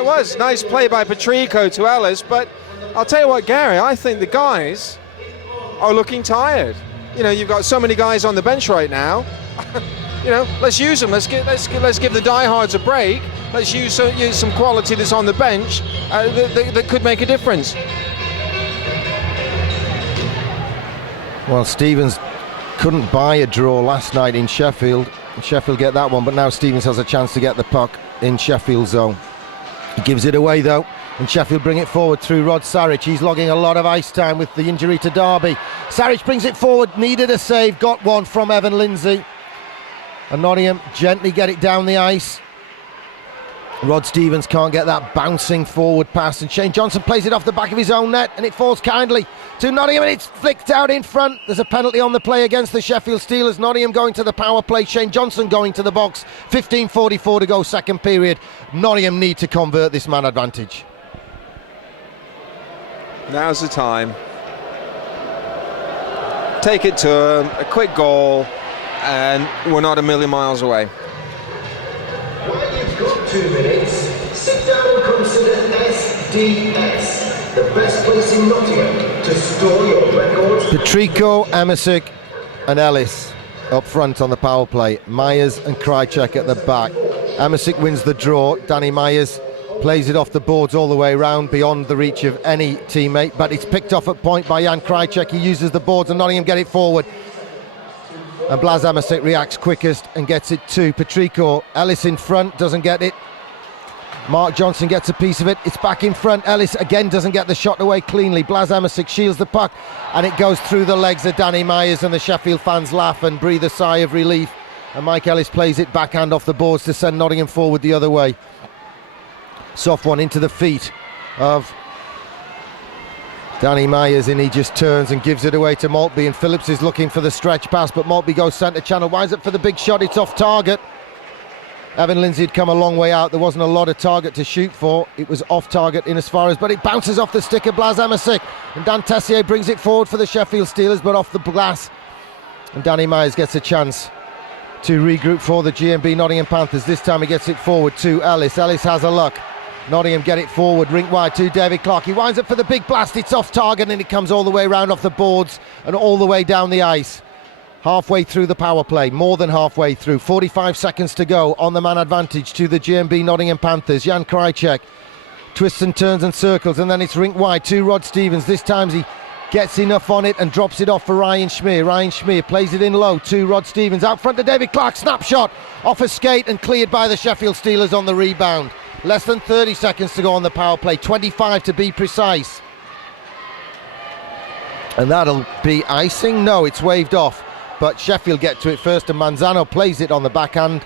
It was. Nice play by Patrico to Ellis, but I'll tell you what, Gary, I think the guys are looking tired. You know, you've got so many guys on the bench right now. You know, let's use them. Let's give the diehards a break. Let's use some quality that's on the bench that could make a difference. Well, Stevens couldn't buy a draw last night in Sheffield. Sheffield get that one, but now Stevens has a chance to get the puck in Sheffield's zone. He gives it away though, and Sheffield bring it forward through Rod Sarich. He's logging a lot of ice time with the injury to Derby. Sarich brings it forward, needed a save, got one from Evan Lindsay. And Nottingham gently get it down the ice. Rod Stevens can't get that bouncing forward pass, and Shane Johnson plays it off the back of his own net, and it falls kindly to Nottingham, and it's flicked out in front. There's a penalty on the play against the Sheffield Steelers. Nottingham going to the power play, Shane Johnson going to the box. 15:44 to go, second period. Nottingham need to convert this man advantage. Now's the time. Take it to him, a quick goal, and we're not a million miles away. Well, you've got 2 minutes. Sit down and consider SDS, the best place in Nottingham to store your records. Patrico, Emisic and Ellis up front on the power play. Myers and Krychek at the back. Emisic wins the draw. Danny Myers plays it off the boards all the way around, beyond the reach of any teammate, but it's picked off at point by Jan Krychek. He uses the boards and Nottingham get it forward. And Blas Emisic reacts quickest and gets it to Patrico. Ellis in front, doesn't get it. Mark Johnson gets a piece of it. It's back in front. Ellis again doesn't get the shot away cleanly. Blas Emisic shields the puck, and it goes through the legs of Danny Myers, and the Sheffield fans laugh and breathe a sigh of relief. And Mike Ellis plays it backhand off the boards to send Nottingham forward the other way. Soft one into the feet of Danny Myers, and he just turns and gives it away to Maltby, and Phillips is looking for the stretch pass, but Maltby goes centre channel, winds up for the big shot. It's off target. Evan Lindsay had come a long way out. There wasn't a lot of target to shoot for. It was off target in as far as, but it bounces off the stick of Blas Emisic, and Dan Tessier brings it forward for the Sheffield Steelers, but off the glass, and Danny Myers gets a chance to regroup for the GMB Nottingham Panthers. This time he gets it forward to Ellis. Ellis has a look. Nottingham get it forward, rink wide to David Clark. He winds up for the big blast. It's off target, and it comes all the way round off the boards and all the way down the ice. Halfway through the power play, more than halfway through. 45 seconds to go on the man advantage to the GMB Nottingham Panthers. Jan Krychek twists and turns and circles, and then it's rink wide to Rod Stevens. This time he gets enough on it and drops it off for Ryan Schmier. Ryan Schmier plays it in low to Rod Stevens. Out front to David Clark. Snapshot off a skate and cleared by the Sheffield Steelers on the rebound. Less than 30 seconds to go on the power play, 25 to be precise. And that'll be icing? No, it's waved off. But Sheffield get to it first, and Manzano plays it on the backhand.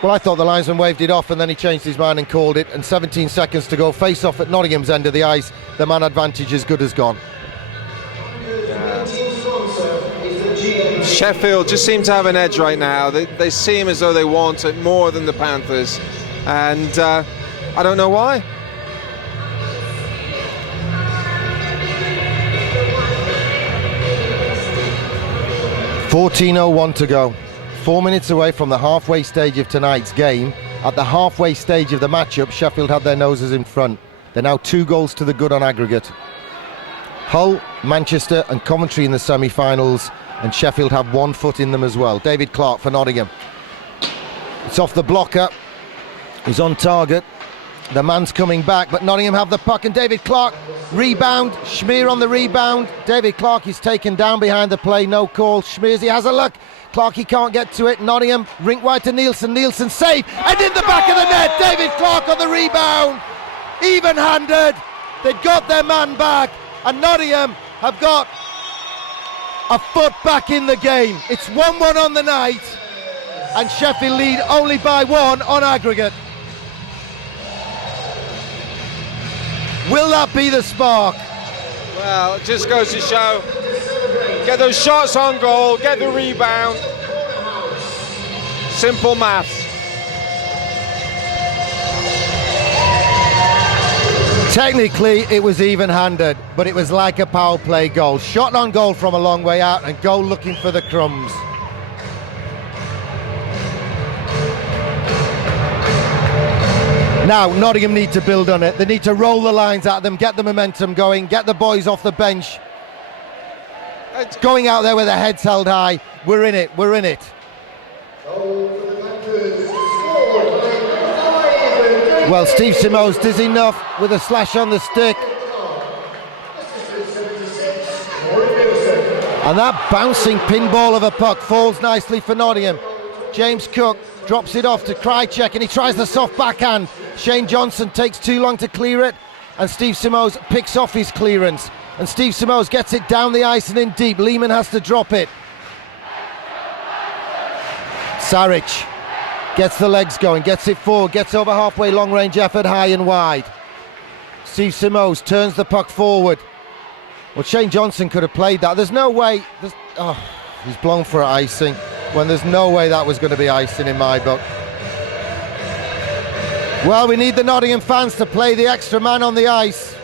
Well, I thought the linesman waved it off, and then he changed his mind and called it. And 17 seconds to go. Face off at Nottingham's end of the ice. The man advantage is good as gone. Sheffield just seem to have an edge right now. They seem as though they want it more than the Panthers. And I don't know why. .14:01 to go. 4 minutes away from the halfway stage of tonight's game. At the halfway stage of the matchup, Sheffield had their noses in front. They're now 2 goals to the good on aggregate. Hull, Manchester and Coventry in the semi-finals, and Sheffield have 1 foot in them as well. David Clark for Nottingham. It's off the blocker. He's on target. The man's coming back, but Nottingham have the puck, and David Clark rebound. Schmier on the rebound. David Clark is taken down behind the play. No call. Schmiers, he has a look. Clark, he can't get to it. Nottingham rink wide to Nielsen. Nielsen save, and in the back of the net. David Clark on the rebound. Even-handed. They've got their man back, and Nottingham have got a foot back in the game. It's 1-1 on the night, and Sheffield lead only by 1 on aggregate. Will that be the spark? Well, it just goes to show, get those shots on goal, get the rebound. Simple maths. Technically, it was even-handed, but it was like a power play goal. Shot on goal from a long way out, and goal looking for the crumbs. Now Nottingham need to build on it. They need to roll the lines at them, get the momentum going, get the boys off the bench. Going out there with their heads held high. We're in it, we're in it. Well, Steve Simos does enough with a slash on the stick. And that bouncing pinball of a puck falls nicely for Nottingham. James Cook drops it off to Krychek and he tries the soft backhand. Shane Johnson takes too long to clear it and Steve Simos picks off his clearance. And Steve Simos gets it down the ice and in deep. Lehman has to drop it. Saric gets the legs going, gets it forward, gets over halfway, long range effort, high and wide. Steve Simos turns the puck forward. Well, Shane Johnson could have played that. There's no way. He's blown for icing when there's no way that was going to be icing in my book. Well, we need the Nottingham fans to play the extra man on the ice.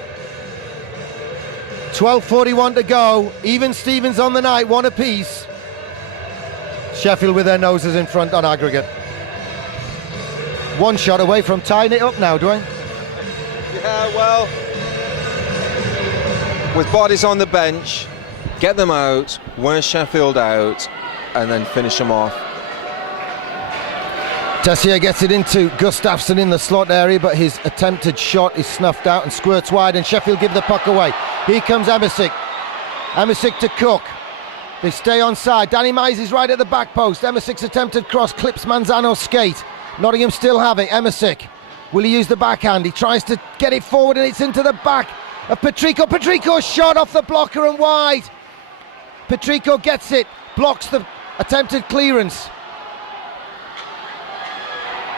12:41 to go. Even Stevens on the night, one apiece. Sheffield with their noses in front on aggregate. One shot away from tying it up now, Dwayne. Yeah, well, with bodies on the bench, get them out, wear Sheffield out, and then finish them off. Tessier gets it into Gustafsson in the slot area, but his attempted shot is snuffed out and squirts wide, and Sheffield give the puck away. Here comes Emmersick. Emmersick to Cook. They stay on side. Danny Mize is right at the back post. Emmersick's attempted cross clips Manzano's skate. Nottingham still have it. Emmersick. Will he use the backhand? He tries to get it forward and it's into the back of Patrico. Patrico's shot off the blocker and wide. Patrico gets it. Blocks the attempted clearance.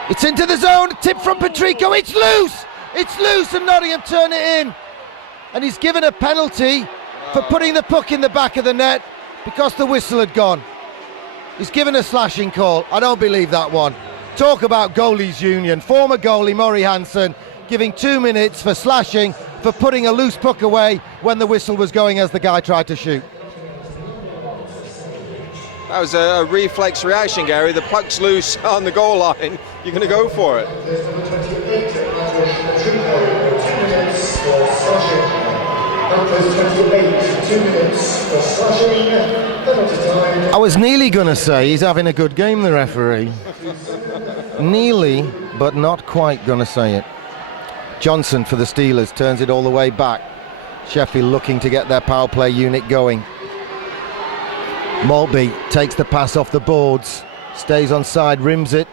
It's into the zone. Tip from Patrico. It's loose. It's loose and Nottingham turn it in. And he's given a penalty for putting the puck in the back of the net because the whistle had gone. He's given a slashing call. I don't believe that one. Talk about goalies union. Former goalie Murray Hansen giving 2 minutes for slashing for putting a loose puck away when the whistle was going as the guy tried to shoot. That was a reflex reaction, Gary. The puck's loose on the goal line. You're going to go for it. I was nearly going to say he's having a good game, the referee. Nearly, but not quite going to say it. Johnson for the Steelers turns it all the way back. Sheffield looking to get their power play unit going. Maltby takes the pass off the boards, stays on side, rims it.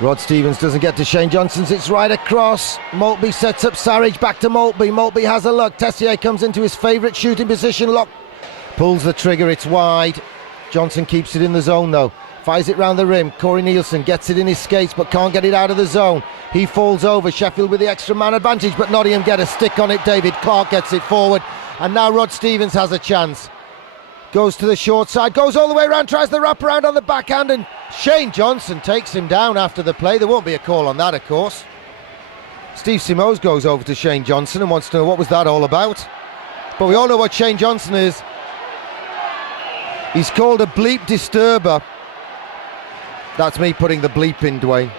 Rod Stevens doesn't get to Shane Johnson's, it's right across. Maltby sets up Sarich, back to Maltby. Maltby has a look. Tessier comes into his favourite shooting position. Lock pulls the trigger, it's wide. Johnson keeps it in the zone though. Fires it round the rim. Corey Nielsen gets it in his skates but can't get it out of the zone. He falls over. Sheffield with the extra man advantage, but Nottingham get a stick on it. David Clark gets it forward. And now Rod Stevens has a chance. Goes to the short side, goes all the way around, tries the wraparound on the backhand, and Shane Johnson takes him down after the play. There won't be a call on that, of course. Steve Simos goes over to Shane Johnson and wants to know what was that all about. But we all know what Shane Johnson is. He's called a bleep disturber. That's me putting the bleep in, Dwayne.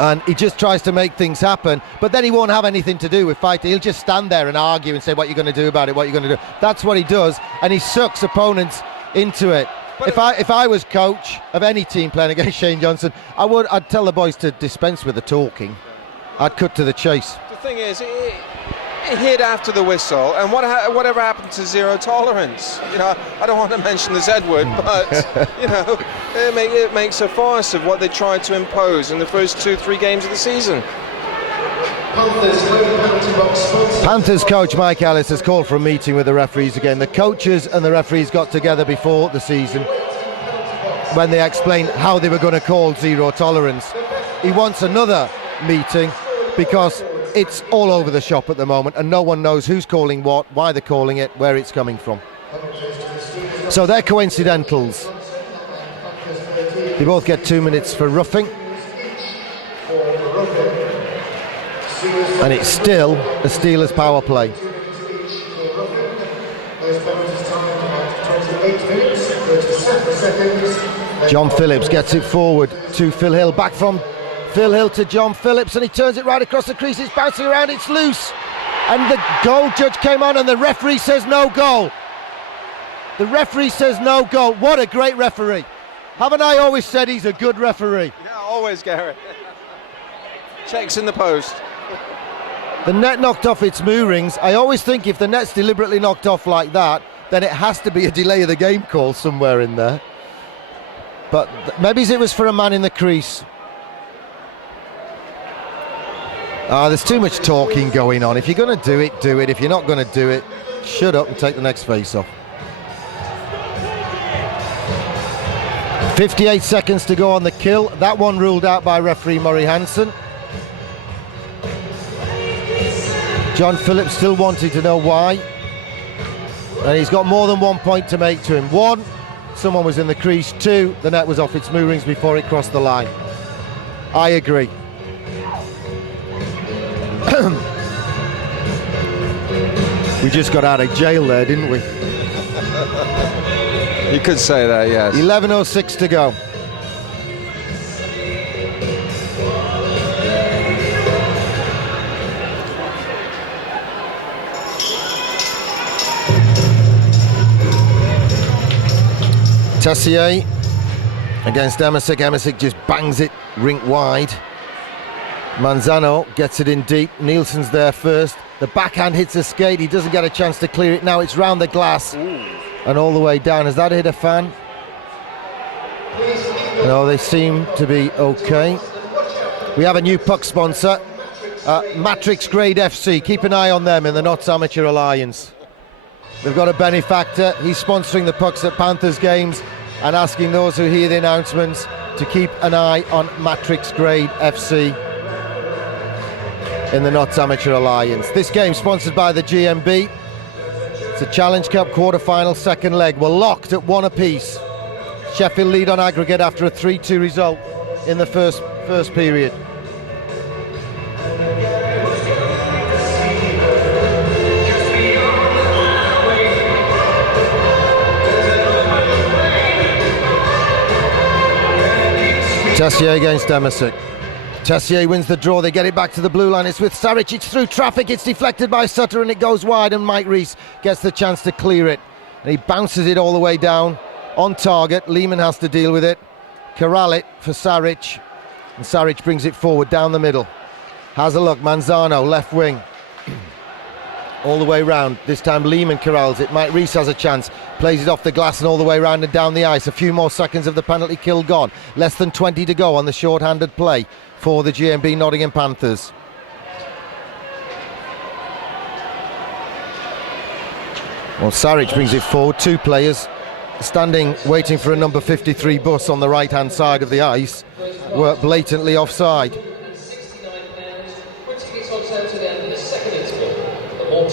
And he just tries to make things happen, but then he won't have anything to do with fighting. He'll just stand there and argue and say what you're going to do about it, what you're going to do. That's what he does, and he sucks opponents into it. If I was coach of any team playing against Shane Johnson, I'd tell the boys to dispense with the talking. I'd cut to the chase. The thing is, it hit after the whistle, and whatever happened to zero tolerance? You know, I don't want to mention the Z word, but you know, it makes a farce of what they tried to impose in the first 2-3 games of the season. Panthers coach Mike Ellis has called for a meeting with the referees again. The coaches and the referees got together before the season when they explained how they were going to call zero tolerance. He wants another meeting because it's all over the shop at the moment and no one knows who's calling what, why they're calling it, where it's coming from. So they're coincidentals. They both get 2 minutes for roughing. And it's still a Steelers power play. John Phillips gets it forward to Phil Hill. Back from Phil Hill to John Phillips, and he turns it right across the crease. It's bouncing around, it's loose. And the goal judge came on, and the referee says no goal. The referee says no goal. What a great referee. Haven't I always said he's a good referee? Yeah, always, Gary. Checks in the post. The net knocked off its moorings. I always think if the net's deliberately knocked off like that, then it has to be a delay of the game call somewhere in there. But maybe it was for a man in the crease. There's too much talking going on. If you're going to do it, do it. If you're not going to do it, shut up and take the next face off. 58 seconds to go on the kill. That one ruled out by referee Murray Hansen. John Phillips still wanted to know why. And he's got more than 1 point to make to him. 1, someone was in the crease. 2, the net was off its moorings before it crossed the line. I agree. We just got out of jail there, didn't we? You could say that, yes. 11:06 to go. Tessier against Emersic. Emersic just bangs it rink wide. Manzano gets it in deep. Nielsen's there first. The backhand hits a skate. He doesn't get a chance to clear it. Now it's round the glass and all the way down. Has that hit a fan? No, they seem to be okay. We have a new puck sponsor, Matrix Grade FC. Keep an eye on them in the Notts Amateur Alliance. They've got a benefactor. He's sponsoring the pucks at Panthers games and asking those who hear the announcements to keep an eye on Matrix Grade FC in the Notts Amateur Alliance. This game sponsored by the GMB. It's a Challenge Cup quarter-final second leg. We're locked at 1 apiece. Sheffield lead on aggregate after a 3-2 result in the first period. Tessier against Emersic. Tessier wins the draw. They get it back to the blue line. It's with Saric. It's through traffic. It's deflected by Sutter and it goes wide, and Mike Rees gets the chance to clear it. And he bounces it all the way down on target. Lehman has to deal with it. Corral it for Saric. And Saric brings it forward down the middle. Has a look. Manzano, left wing. All the way round. This time Lehman corrals it. Mike Rees has a chance. Plays it off the glass and all the way round and down the ice. A few more seconds of the penalty kill gone. Less than 20 to go on the short-handed play for the GMB Nottingham Panthers. Well, Saric brings it forward. 2 players standing waiting for a number 53 bus on the right-hand side of the ice were blatantly offside.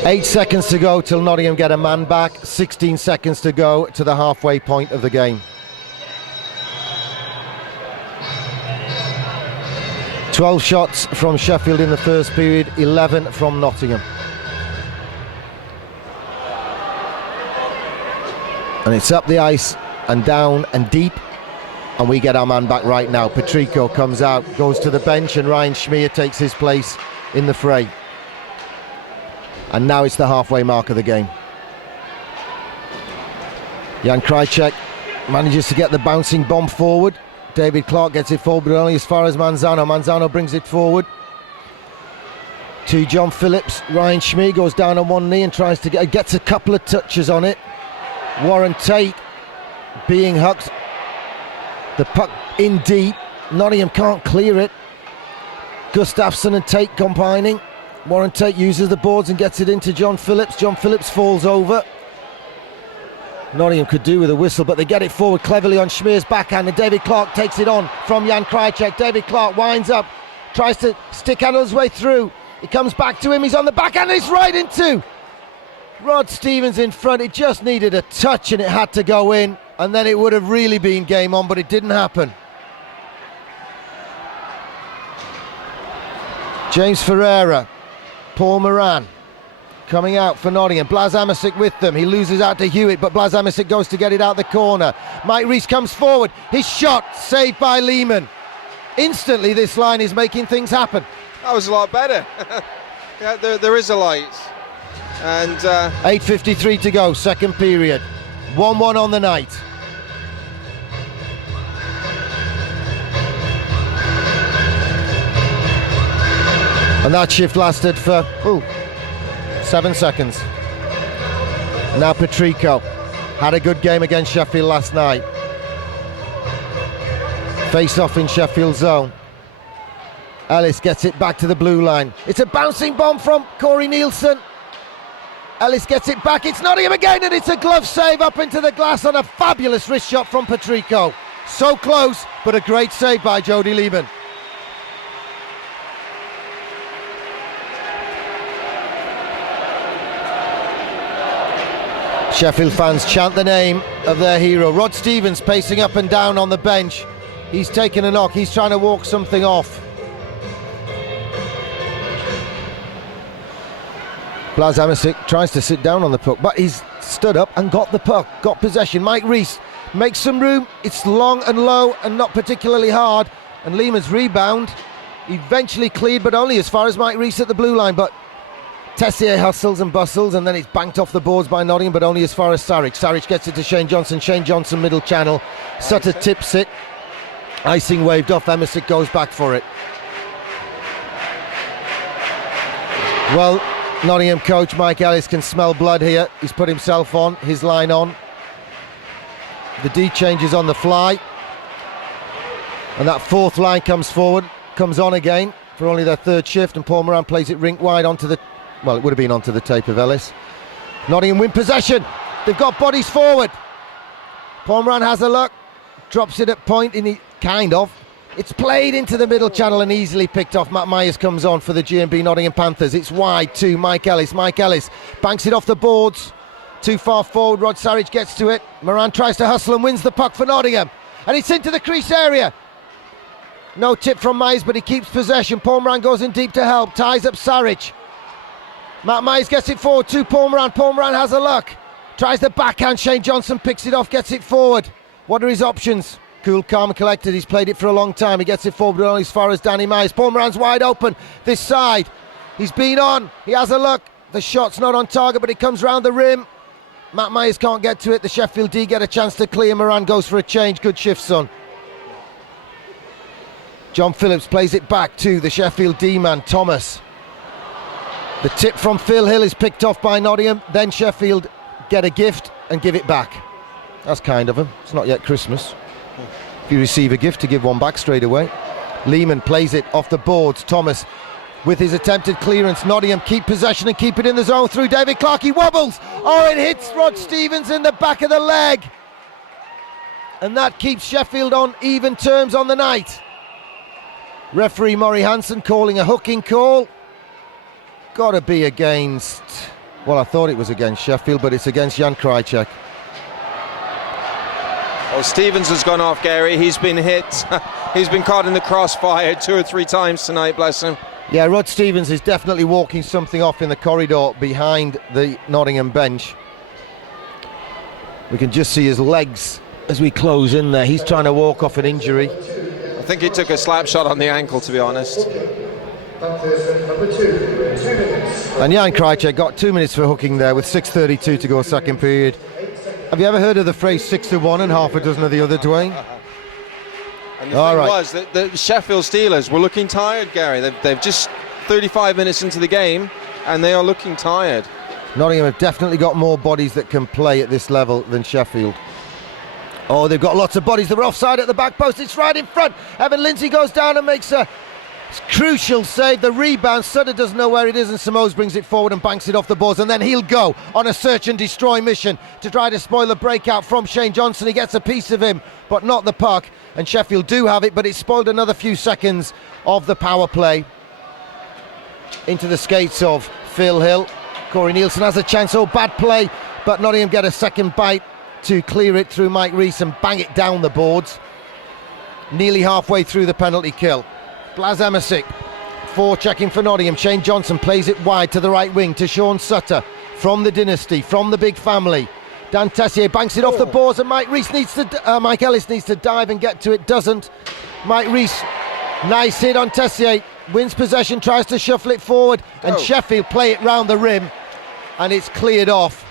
8 seconds to go till Nottingham get a man back. 16 seconds to go to the halfway point of the game. 12 shots from Sheffield in the first period, 11 from Nottingham. And it's up the ice and down and deep, and we get our man back right now. Patrico comes out, goes to the bench, and Ryan Schmier takes his place in the fray. And now it's the halfway mark of the game. Jan Krajcek manages to get the bouncing bomb forward. David Clark gets it forward, but only as far as Manzano. Manzano brings it forward to John Phillips. Ryan Schmier goes down on one knee and tries to gets a couple of touches on it. Warren Tate being hucked. The puck in deep. Nottingham can't clear it. Gustafsson and Tate combining. Warren Tate uses the boards and gets it into John Phillips. John Phillips falls over. Nottingham could do with a whistle, but they get it forward cleverly on Schmier's backhand, and David Clark takes it on from Jan Krajcek. David Clark winds up, tries to stick out his way through. It comes back to him, he's on the backhand, and it's right into Rod Stevens in front. It just needed a touch and it had to go in, and then it would have really been game on, but it didn't happen. James Ferreira, Paul Moran coming out for Nottingham. Blas Amisic with them. He loses out to Hewitt, but Blas Amisic goes to get it out the corner. Mike Rees comes forward. His shot saved by Lehman. Instantly, this line is making things happen. That was a lot better. Yeah, there is a light. And 8:53 to go, second period. 1-1 on the night. And that shift lasted for 7 seconds. Now Patrico had a good game against Sheffield last night. Face off in Sheffield zone. Ellis gets it back to the blue line. It's a bouncing bomb from Corey Nielsen. Ellis gets it back. It's Nottingham again, and it's a glove save up into the glass on a fabulous wrist shot from Patrico. So close, but a great save by Jody Lehman. Sheffield fans chant the name of their hero. Rod Stevens pacing up and down on the bench. He's taken a knock. He's trying to walk something off. Blas Amisic tries to sit down on the puck, but he's stood up and got the puck, got possession. Mike Rees makes some room. It's long and low and not particularly hard. And Lehman's rebound eventually cleared, but only as far as Mike Rees at the blue line. But Tessier hustles and bustles, and then it's banked off the boards by Nottingham, but only as far as Sarich. Sarich gets it to Shane Johnson. Shane Johnson middle channel. Sutter tips it. Icing waved off. Emmersick goes back for it. Well, Nottingham coach Mike Ellis can smell blood here. He's put himself on, his line on. The D changes on the fly. And that fourth line comes forward, comes on again for only their third shift, and Paul Moran plays it rink wide onto the, well, it would have been onto the tape of Ellis. Nottingham win possession. They've got bodies forward. Paul Moran has a look, drops it at point, and he kind of. It's played into the middle channel and easily picked off. Matt Myers comes on for the G&B Nottingham Panthers. It's wide to Mike Ellis. Mike Ellis banks it off the boards. Too far forward. Rod Sarich gets to it. Moran tries to hustle and wins the puck for Nottingham. And it's into the crease area. No tip from Myers, but he keeps possession. Paul Moran goes in deep to help. Ties up Sarich. Matt Myers gets it forward to Paul Moran. Paul Moran has a look. Tries the backhand. Shane Johnson picks it off, gets it forward. What are his options? Cool, calm and collected. He's played it for a long time. He gets it forward, but only as far as Danny Myers. Paul Moran's wide open this side. He's been on. He has a look. The shot's not on target, but it comes round the rim. Matt Myers can't get to it. The Sheffield D get a chance to clear. Moran goes for a change. Good shift, son. John Phillips plays it back to the Sheffield D man, Thomas. The tip from Phil Hill is picked off by Nottingham. Then Sheffield get a gift and give it back. That's kind of them. It's not yet Christmas. If you receive a gift, to give one back straight away. Lehman plays it off the boards. Thomas with his attempted clearance. Nottingham keep possession and keep it in the zone through David Clark. He wobbles. Oh, it hits Rod Stevens in the back of the leg. And that keeps Sheffield on even terms on the night. Referee Murray Hansen calling a hooking call. Got to be against, well, I thought it was against Sheffield, but it's against Jan Krajcek. Well, Stevens has gone off, Gary. He's been hit. He's been caught in the crossfire 2 or 3 times tonight, bless him. Yeah, Rod Stevens is definitely walking something off in the corridor behind the Nottingham bench. We can just see his legs as we close in there. He's trying to walk off an injury. I think he took a slap shot on the ankle, to be honest. And Jan Krajcek got 2 minutes for hooking there with 6:32 to go second period. Have you ever heard of the phrase 6 to 1 and half a dozen of the other, Dwayne? And the thing was that the Sheffield Steelers were looking tired, Gary. They've just 35 minutes into the game and they are looking tired. Nottingham have definitely got more bodies that can play at this level than Sheffield. Oh, they've got lots of bodies. They're offside at the back post. It's right in front. Evan Lindsay goes down and makes a crucial save. The rebound, Sutter doesn't know where it is, and Simoes brings it forward and banks it off the boards, and then he'll go on a search and destroy mission to try to spoil the breakout from Shane Johnson. He gets a piece of him, but not the puck, and Sheffield do have it, but it's spoiled another few seconds of the power play. Into the skates of Phil Hill. Corey Nielsen has a chance. Oh, bad play, but Nottingham get a second bite to clear it through Mike Rees and bang it down the boards. Nearly halfway through the penalty kill. Blas Amisic, checking for Nottingham. Shane Johnson plays it wide to the right wing to Sean Sutter from the dynasty, from the big family. Dan Tessier banks it off the boards, and Mike Ellis needs to dive and get to it. Doesn't. Mike Rees Nice hit on Tessier. Wins possession, tries to shuffle it forward, and Sheffield play it round the rim, and it's cleared off.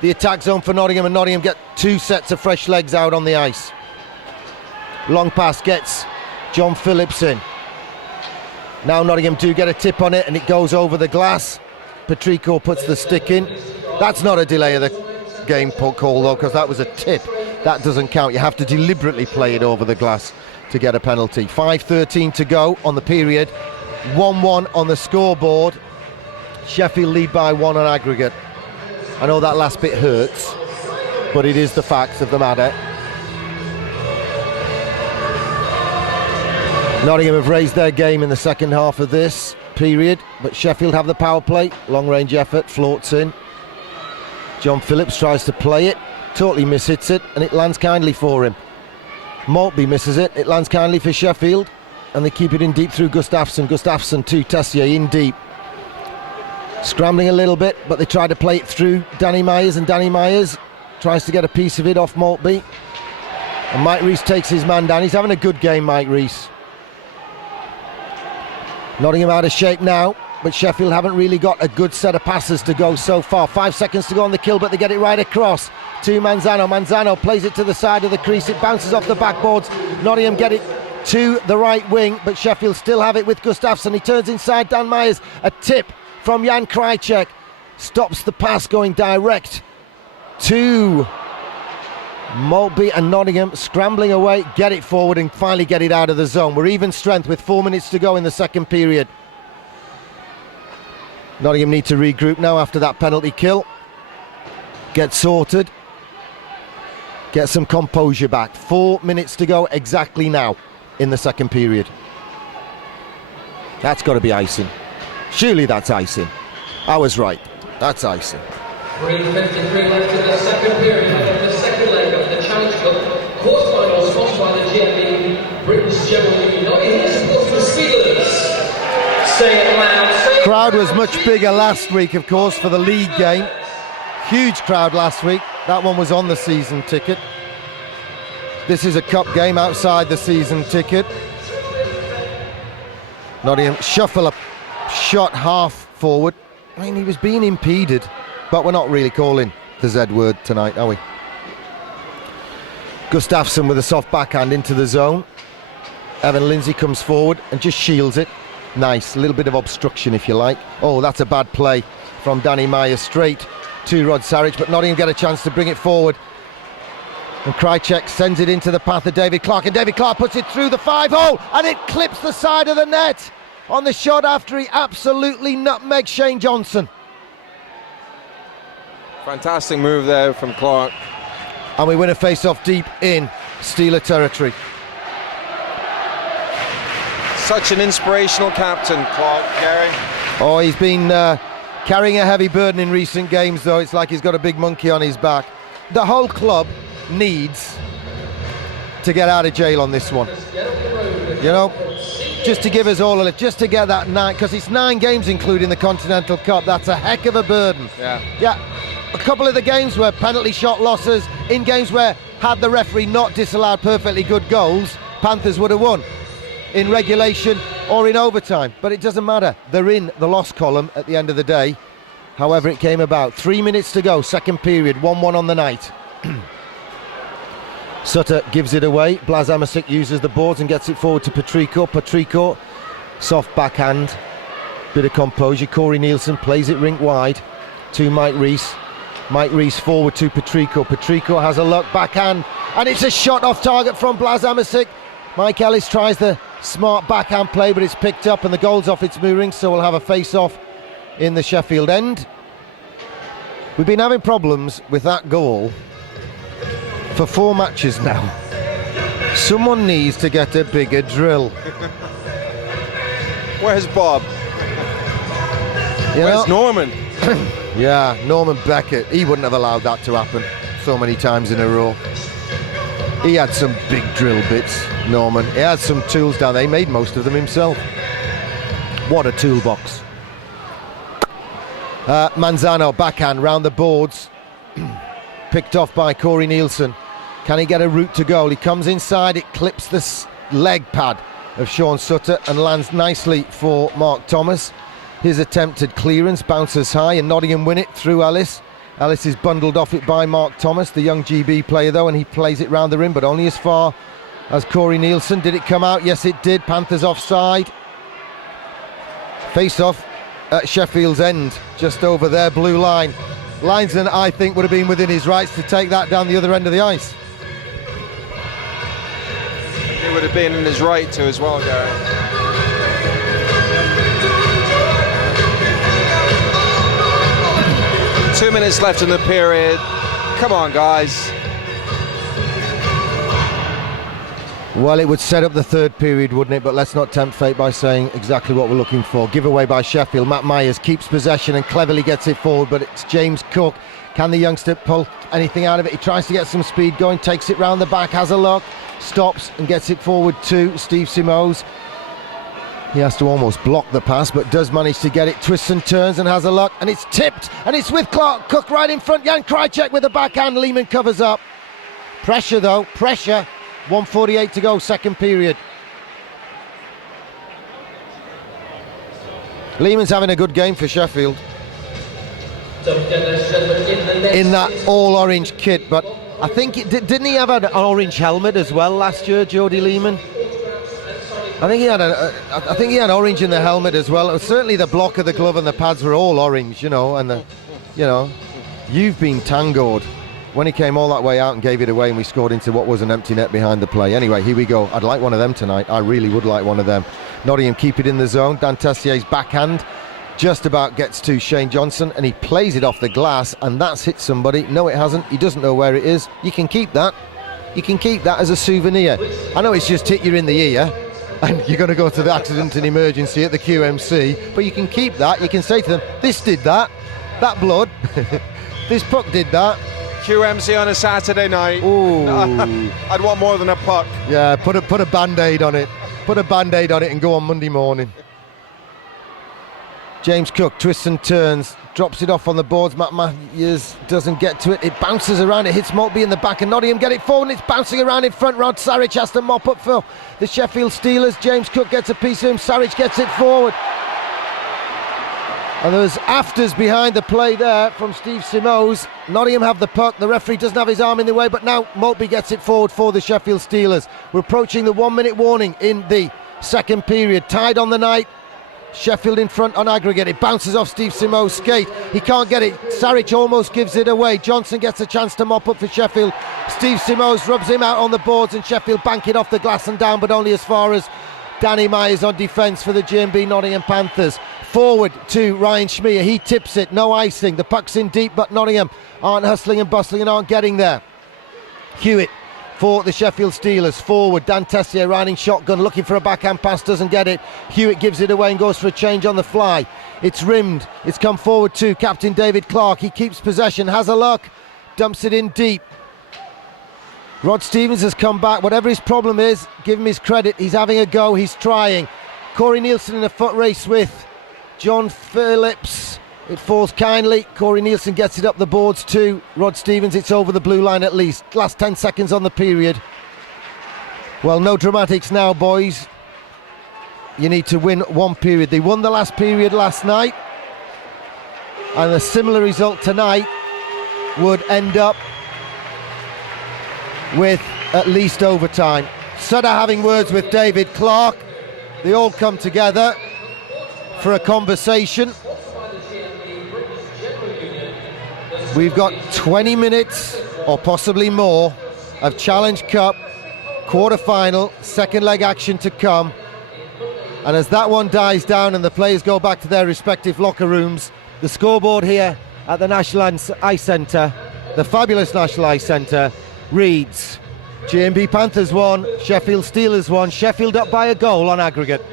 The attack zone for Nottingham, and Nottingham get 2 sets of fresh legs out on the ice. Long pass gets John Phillips in. Now Nottingham do get a tip on it, and it goes over the glass. Patrico puts the stick in. That's not a delay of the game call though, because that was a tip. That doesn't count. You have to deliberately play it over the glass to get a penalty. 5:13 to go on the period. 1-1 on the scoreboard. Sheffield lead by 1 on aggregate. I know that last bit hurts, but it is the facts of the matter. Nottingham have raised their game in the second half of this period, but Sheffield have the power play. Long range effort, floats in. John Phillips tries to play it, totally mishits it, and it lands kindly for him. Maltby misses it, it lands kindly for Sheffield, and they keep it in deep through Gustafsson. Gustafsson to Tessier in deep. Scrambling a little bit, but they try to play it through Danny Myers, and Danny Myers tries to get a piece of it off Maltby. And Mike Rees takes his man down. He's having a good game, Mike Rees. Nottingham out of shape now, but Sheffield haven't really got a good set of passes to go so far. 5 seconds to go on the kill, but they get it right across to Manzano. Manzano plays it to the side of the crease. It bounces off the backboards. Nottingham get it to the right wing, but Sheffield still have it with Gustafsson. He turns inside Dan Myers. A tip from Jan Krajcek stops the pass going direct to Maltby, and Nottingham scrambling away, get it forward and finally get it out of the zone. We're even strength with 4 minutes to go in the second period. Nottingham need to regroup now after that penalty kill. Get sorted. Get some composure back. 4 minutes to go exactly now in the second period. That's got to be icing. Surely that's icing. I was right. That's icing. 3:53 left in the second period of the second leg of the Challenge Cup quarterfinal, sponsored by the GMB Britain's General Union. Here supports the Steelers. Say it loud. Say it Crowd was much bigger last week, of course, for the league game. Huge crowd last week. That one was on the season ticket. This is a cup game outside the season ticket. Nottingham shuffle a shot half forward. I mean, he was being impeded, but we're not really calling the Z word tonight, are we? Gustafsson with a soft backhand into the zone. Evan Lindsay comes forward and just shields it. Nice, a little bit of obstruction if you like. Oh, that's a bad play from Danny Myers straight to Rod Sarich, but Nottingham get a chance to bring it forward. And Krajcek sends it into the path of David Clark, and David Clark puts it through the 5-hole, and it clips the side of the net on the shot after he absolutely nutmegged Shane Johnson. Fantastic move there from Clark. And we win a face-off deep in Steeler territory. Such an inspirational captain, Clark, Gary. Oh, he's been carrying a heavy burden in recent games, though. It's like he's got a big monkey on his back. The whole club needs to get out of jail on this one. You know, just to give us all a lift, just to get that 9, because it's 9 games including the Continental Cup. That's a heck of a burden. Yeah. A couple of the games were penalty shot losses, in games where, had the referee not disallowed perfectly good goals, Panthers would have won in regulation or in overtime. But it doesn't matter. They're in the loss column at the end of the day, however it came about. 3 minutes to go, second period, 1-1 on the night. Sutter gives it away. Blas Amasic uses the boards and gets it forward to Patrico. Patrico, soft backhand, bit of composure. Corey Nielsen plays it rink wide to Mike Rees. Mike Rees forward to Patrico. Patrico has a look, backhand, and it's a shot off target from Blas Amasic. Mike Ellis tries the smart backhand play, but it's picked up and the goal's off its mooring, so we'll have a face-off in the Sheffield end. We've been having problems with that goal for 4 matches now. Someone needs to get a bigger drill. Where's Bob? Where's Norman? Yeah, Norman Beckett. He wouldn't have allowed that to happen so many times in a row. He had some big drill bits, Norman. He had some tools down there. He made most of them himself. What a toolbox. Manzano, backhand, round the boards. Picked off by Corey Nielsen. Can he get a route to goal? He comes inside, it clips the leg pad of Sean Sutter and lands nicely for Mark Thomas. His attempted clearance bounces high and Nottingham win it through Ellis. Ellis is bundled off it by Mark Thomas, the young GB player though, and he plays it round the rim, but only as far as Corey Nielsen. Did it come out? Yes it did. Panthers offside. Face off at Sheffield's end, just over their blue line. Linesman, I think, would have been within his rights to take that down the other end of the ice. He would have been in his right to as well, Gary. Two minutes left in the period. Come on, guys. Well, it would set up the third period, wouldn't it? But let's not tempt fate by saying exactly what we're looking for. Giveaway by Sheffield. Matt Myers keeps possession and cleverly gets it forward, but it's James Cook. Can the youngster pull anything out of it? He tries to get some speed going, takes it round the back, has a look, stops and gets it forward to Steve Simos. He has to almost block the pass, but does manage to get it, twists and turns and has a look, and it's tipped, and it's with Clark. Cook right in front, Jan Krajcek with the backhand. Lehman covers up. Pressure though, pressure. 1:48 to go, second period. Lehman's having a good game for Sheffield in that all-orange kit, but I think didn't he have an orange helmet as well last year, Jody Lehman? I think he had orange in the helmet as well. It was certainly the block of the glove and the pads were all orange, you know, and you've been tangoed. When he came all that way out and gave it away and we scored into what was an empty net behind the play. Anyway, here we go. I'd like one of them tonight. I really would like one of them. Nottingham keep it in the zone. Dan Tessier's backhand just about gets to Shane Johnson and he plays it off the glass and that's hit somebody. No, it hasn't. He doesn't know where it is. You can keep that. You can keep that as a souvenir. I know it's just hit you in the ear and you're going to go to the accident and emergency at the QMC, but you can keep that. You can say to them, this did that. That blood. This puck did that. QMC on a Saturday night. Ooh. I'd want more than a puck. Yeah, put a band-aid on it. Put a band-aid on it and go on Monday morning. James Cook twists and turns, drops it off on the boards. Matt Myers doesn't get to it. It bounces around, it hits Maltby in the back and Nottingham get it forward and it's bouncing around in front. Rod Sarich has to mop up for the Sheffield Steelers. James Cook gets a piece of him, Sarich gets it forward. And there's afters behind the play there from Steve Simos. Nottingham have the puck. The referee doesn't have his arm in the way, but now Maltby gets it forward for the Sheffield Steelers. We're approaching the 1 minute warning in the second period. Tied on the night. Sheffield in front on aggregate. It bounces off Steve Simos' skate. He can't get it. Sarich almost gives it away. Johnson gets a chance to mop up for Sheffield. Steve Simos rubs him out on the boards and Sheffield bank it off the glass and down, but only as far as Danny Myers on defence for the GMB Nottingham Panthers. Forward to Ryan Schmier, he tips it, no icing, the puck's in deep but Nottingham aren't hustling and bustling and aren't getting there. Hewitt for the Sheffield Steelers, forward, Dan Tessier riding shotgun, looking for a backhand pass, doesn't get it. Hewitt gives it away and goes for a change on the fly. It's rimmed, it's come forward to Captain David Clark, he keeps possession, has a look, dumps it in deep. Rod Stevens has come back, whatever his problem is, give him his credit, he's having a go, he's trying. Corey Nielsen in a foot race with John Phillips. It falls kindly. Corey Nielsen gets it up the boards to Rod Stevens. It's over the blue line at least. Last 10 seconds on the period. Well, no dramatics now, boys. You need to win one period. They won the last period last night. And a similar result tonight would end up with at least overtime. Sutter having words with David Clark. They all come together for a conversation. We've got 20 minutes or possibly more of Challenge Cup quarter-final, second leg action to come. And as that one dies down and the players go back to their respective locker rooms, the scoreboard here at the National Ice Centre, the fabulous National Ice Centre, reads GMB Panthers 1, Sheffield Steelers 1, Sheffield up by a goal on aggregate.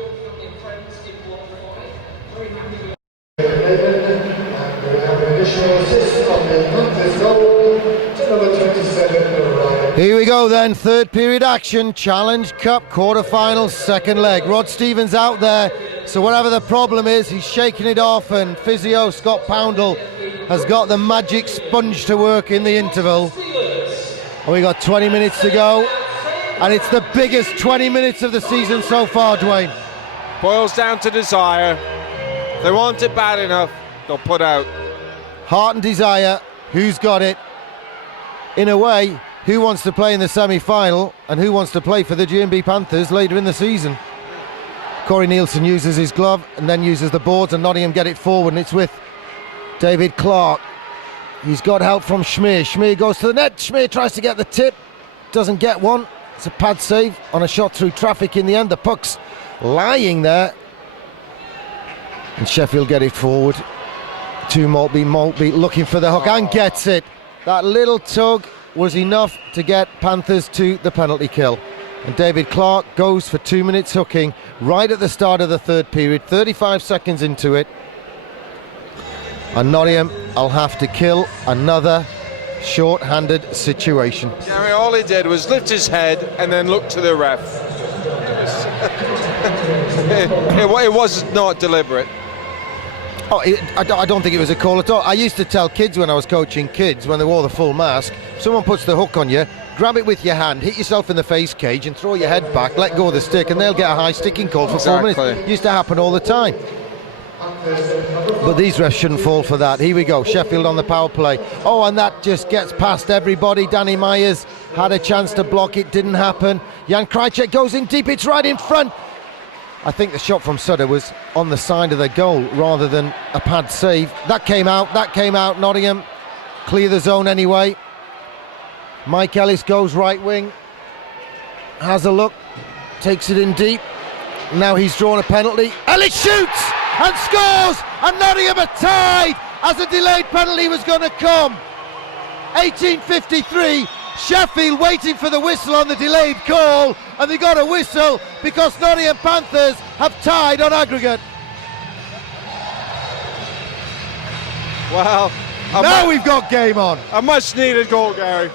Here we go then, third period action, Challenge Cup quarter-final, second leg. Rod Stevens out there, so whatever the problem is, he's shaking it off, and physio Scott Poundle has got the magic sponge to work in the interval. And we got 20 minutes to go. And it's the biggest 20 minutes of the season so far, Dwayne. Boils down to desire. If they want it bad enough, they'll put out. Heart and desire, who's got it? In a way, who wants to play in the semi-final and who wants to play for the GMB Panthers later in the season? Corey Nielsen uses his glove and then uses the boards, and Nottingham get it forward, and it's with David Clark. He's got help from Schmier. Schmier goes to the net. Schmier tries to get the tip, doesn't get one. It's a pad save on a shot through traffic in the end. The puck's lying there, and Sheffield get it forward to Maltby. Maltby looking for the hook and gets it. That little tug was enough to get Panthers to the penalty kill. And David Clark goes for 2 minutes hooking right at the start of the third period, 35 seconds into it. And Nottingham will have to kill another short-handed situation. Gary, all he did was lift his head and then look to the ref. It was not deliberate. I don't think it was a call at all. I used to tell kids when I was coaching kids, when they wore the full mask, if someone puts the hook on you, grab it with your hand, hit yourself in the face cage and throw your head back, let go of the stick, and they'll get a high sticking call for 4 minutes. It used to happen all the time. But these refs shouldn't fall for that. Here we go, Sheffield on the power play. Oh, and that just gets past everybody. Danny Myers had a chance to block it, didn't happen. Jan Krajicek goes in deep, it's right in front. I think the shot from Sutter was on the side of the goal rather than a pad save. That came out. Nottingham clear the zone anyway. Mike Ellis goes right wing, has a look, takes it in deep. Now he's drawn a penalty. Ellis shoots and scores, and Nottingham are tied as a delayed penalty was going to come. 18:53. Sheffield waiting for the whistle on the delayed call, and they got a whistle because Nottingham Panthers have tied on aggregate. Well, now we've got game on. A much needed goal, Gary.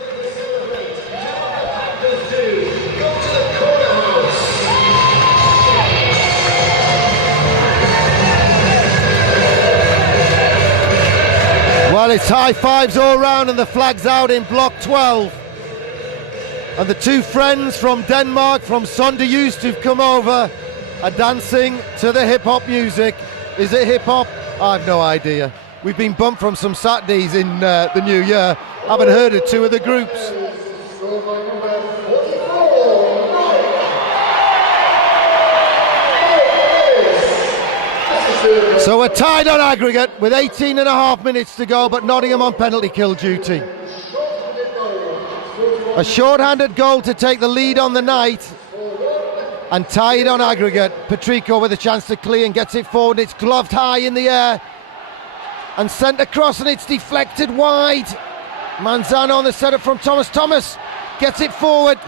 Well, it's high fives all round, and the flag's out in block 12. And the two friends from Denmark, from Sonderjyst, who've come over, are dancing to the hip-hop music. Is it hip-hop? I've no idea. We've been bumped from some Saturdays in the new year. Haven't heard of two of the groups. So we're tied on aggregate with 18 and a half minutes to go, but Nottingham on penalty kill duty. A short-handed goal to take the lead on the night, and tied on aggregate. Patrico with a chance to clear and gets it forward. It's gloved high in the air and sent across, and it's deflected wide. Manzano on the setup from Thomas. Thomas gets it forward.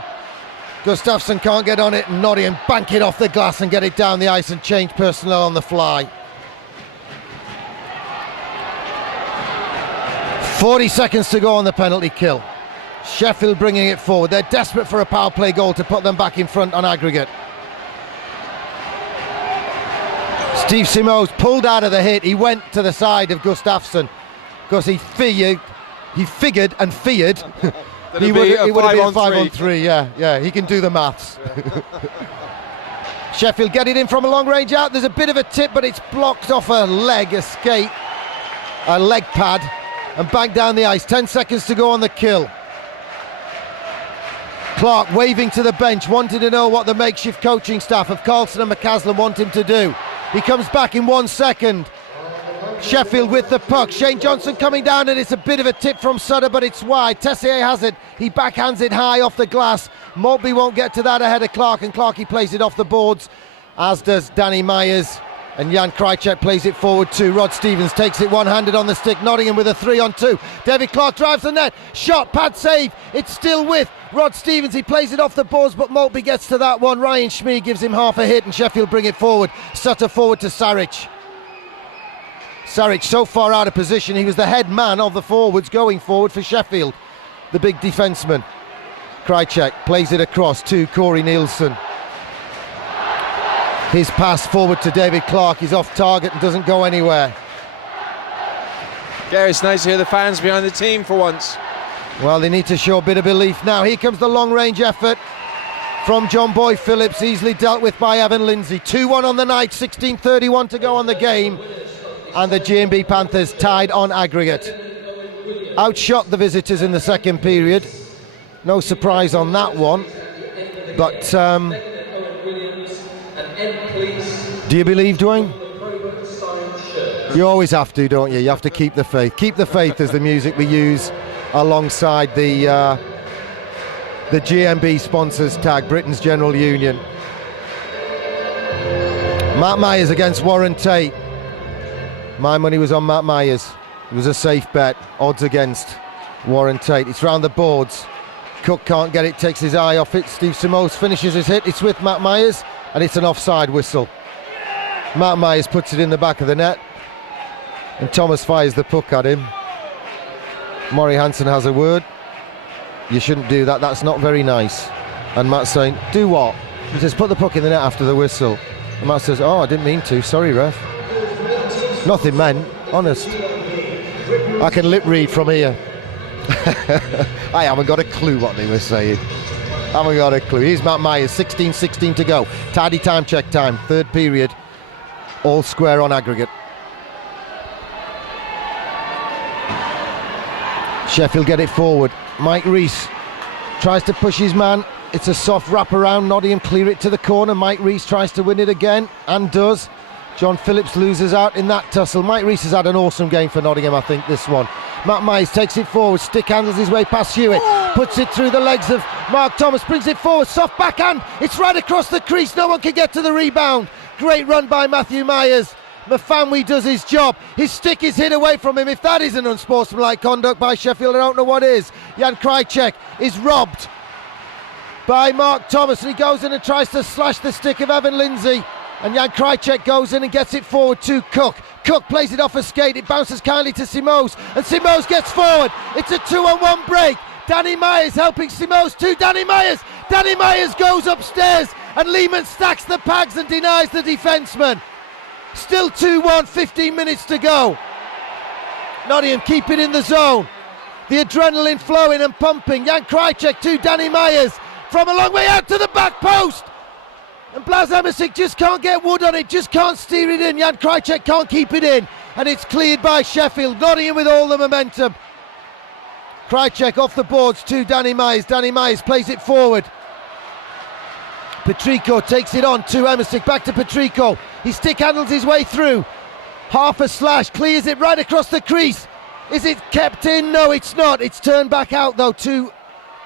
Gustafsson can't get on it, and Nottingham bank it off the glass and get it down the ice and change personnel on the fly. 40 seconds to go on the penalty kill. Sheffield bringing it forward. They're desperate for a power play goal to put them back in front on aggregate. Steve Simoes pulled out of the hit. He went to the side of Gustafsson because he figured he would have been a 5-on-3. Yeah, he can do the maths. Sheffield get it in from a long range out. There's a bit of a tip, but it's blocked off a leg escape, a leg pad, and back down the ice. 10 seconds to go on the kill. Clark waving to the bench, wanting to know what the makeshift coaching staff of Carlson and McCaslin want him to do. He comes back in 1 second. Sheffield with the puck. Shane Johnson coming down, and it's a bit of a tip from Sutter, but it's wide. Tessier has it. He backhands it high off the glass. Maltby won't get to that ahead of Clark, and Clark, he plays it off the boards, as does Danny Myers. And Jan Krajicek plays it forward too. Rod Stevens takes it one-handed on the stick. Nottingham with a 3-on-2. David Clark drives the net. Shot, pad save. It's still with Rod Stevens. He plays it off the boards, but Maltby gets to that one. Ryan Schmee gives him half a hit, and Sheffield bring it forward. Sutter forward to Saric. Saric so far out of position. He was the head man of the forwards going forward for Sheffield, the big defenceman. Krajicek plays it across to Corey Nielsen. His pass forward to David Clark is off target and doesn't go anywhere. Gary, it's nice to hear the fans behind the team for once. Well, they need to show a bit of belief now. Here comes the long range effort. from John Boy Phillips, easily dealt with by Evan Lindsay. 2-1 on the night, 16:31 to go on the game, and the G&B Panthers tied on aggregate. Outshot the visitors in the second period. No surprise on that one. But do you believe, Dwayne? You always have to, don't you? You have to keep the faith. Keep the faith is the music we use alongside the GMB sponsors tag, Britain's General Union. Matt Myers against Warren Tate. My money was on Matt Myers. It was a safe bet. Odds against Warren Tate. It's round the boards. Cook can't get it, takes his eye off it. Steve Simos finishes his hit. It's with Matt Myers, and it's an offside whistle. Matt Myers puts it in the back of the net, and Thomas fires the puck at him. Maury Hansen has a word. You shouldn't do that, that's not very nice. And Matt's saying, do what? He says, put the puck in the net after the whistle. And Matt says, oh, I didn't mean to, sorry ref. Nothing meant, honest. I can lip read from here. I haven't got a clue what they were saying. Haven't got a clue. Here's Matt Myers, 16:16 to go. Tidy time, check time, third period. All square on aggregate. Sheffield get it forward. Mike Rees tries to push his man. It's a soft wrap around. Nottingham clear it to the corner. Mike Rees tries to win it again and does. John Phillips loses out in that tussle. Mike Rees has had an awesome game for Nottingham, I think, this one. Matt Myers takes it forward, stick handles his way past Hewitt, puts it through the legs of Mark Thomas, brings it forward, soft backhand, it's right across the crease, no one can get to the rebound. Great run by Matthew Myers. Mafanwi does his job. His stick is hit away from him. If that isn't unsportsmanlike conduct by Sheffield, I don't know what is. Jan Krajcek is robbed by Mark Thomas, and he goes in and tries to slash the stick of Evan Lindsay. And Jan Krajcek goes in and gets it forward to Cook. Cook plays it off a skate. It bounces kindly to Simos, and Simos gets forward. It's a 2-on-1 break. Danny Myers helping Simos to Danny Myers. Danny Myers goes upstairs, and Lehman stacks the pags and denies the defenceman. Still 2-1, 15 minutes to go. Nottingham keep it in the zone. The adrenaline flowing and pumping. Jan Krajcek to Danny Myers from a long way out to the back post. And Blas Emersic just can't get wood on it, just can't steer it in. Jan Krajcek can't keep it in, and it's cleared by Sheffield. Nottingham with all the momentum. Krajcek off the boards to Danny Myers. Danny Myers plays it forward. Patrico takes it on to Emersic, back to Patrico. He stick handles his way through. Half a slash, clears it right across the crease. Is it kept in? No, it's not. It's turned back out though to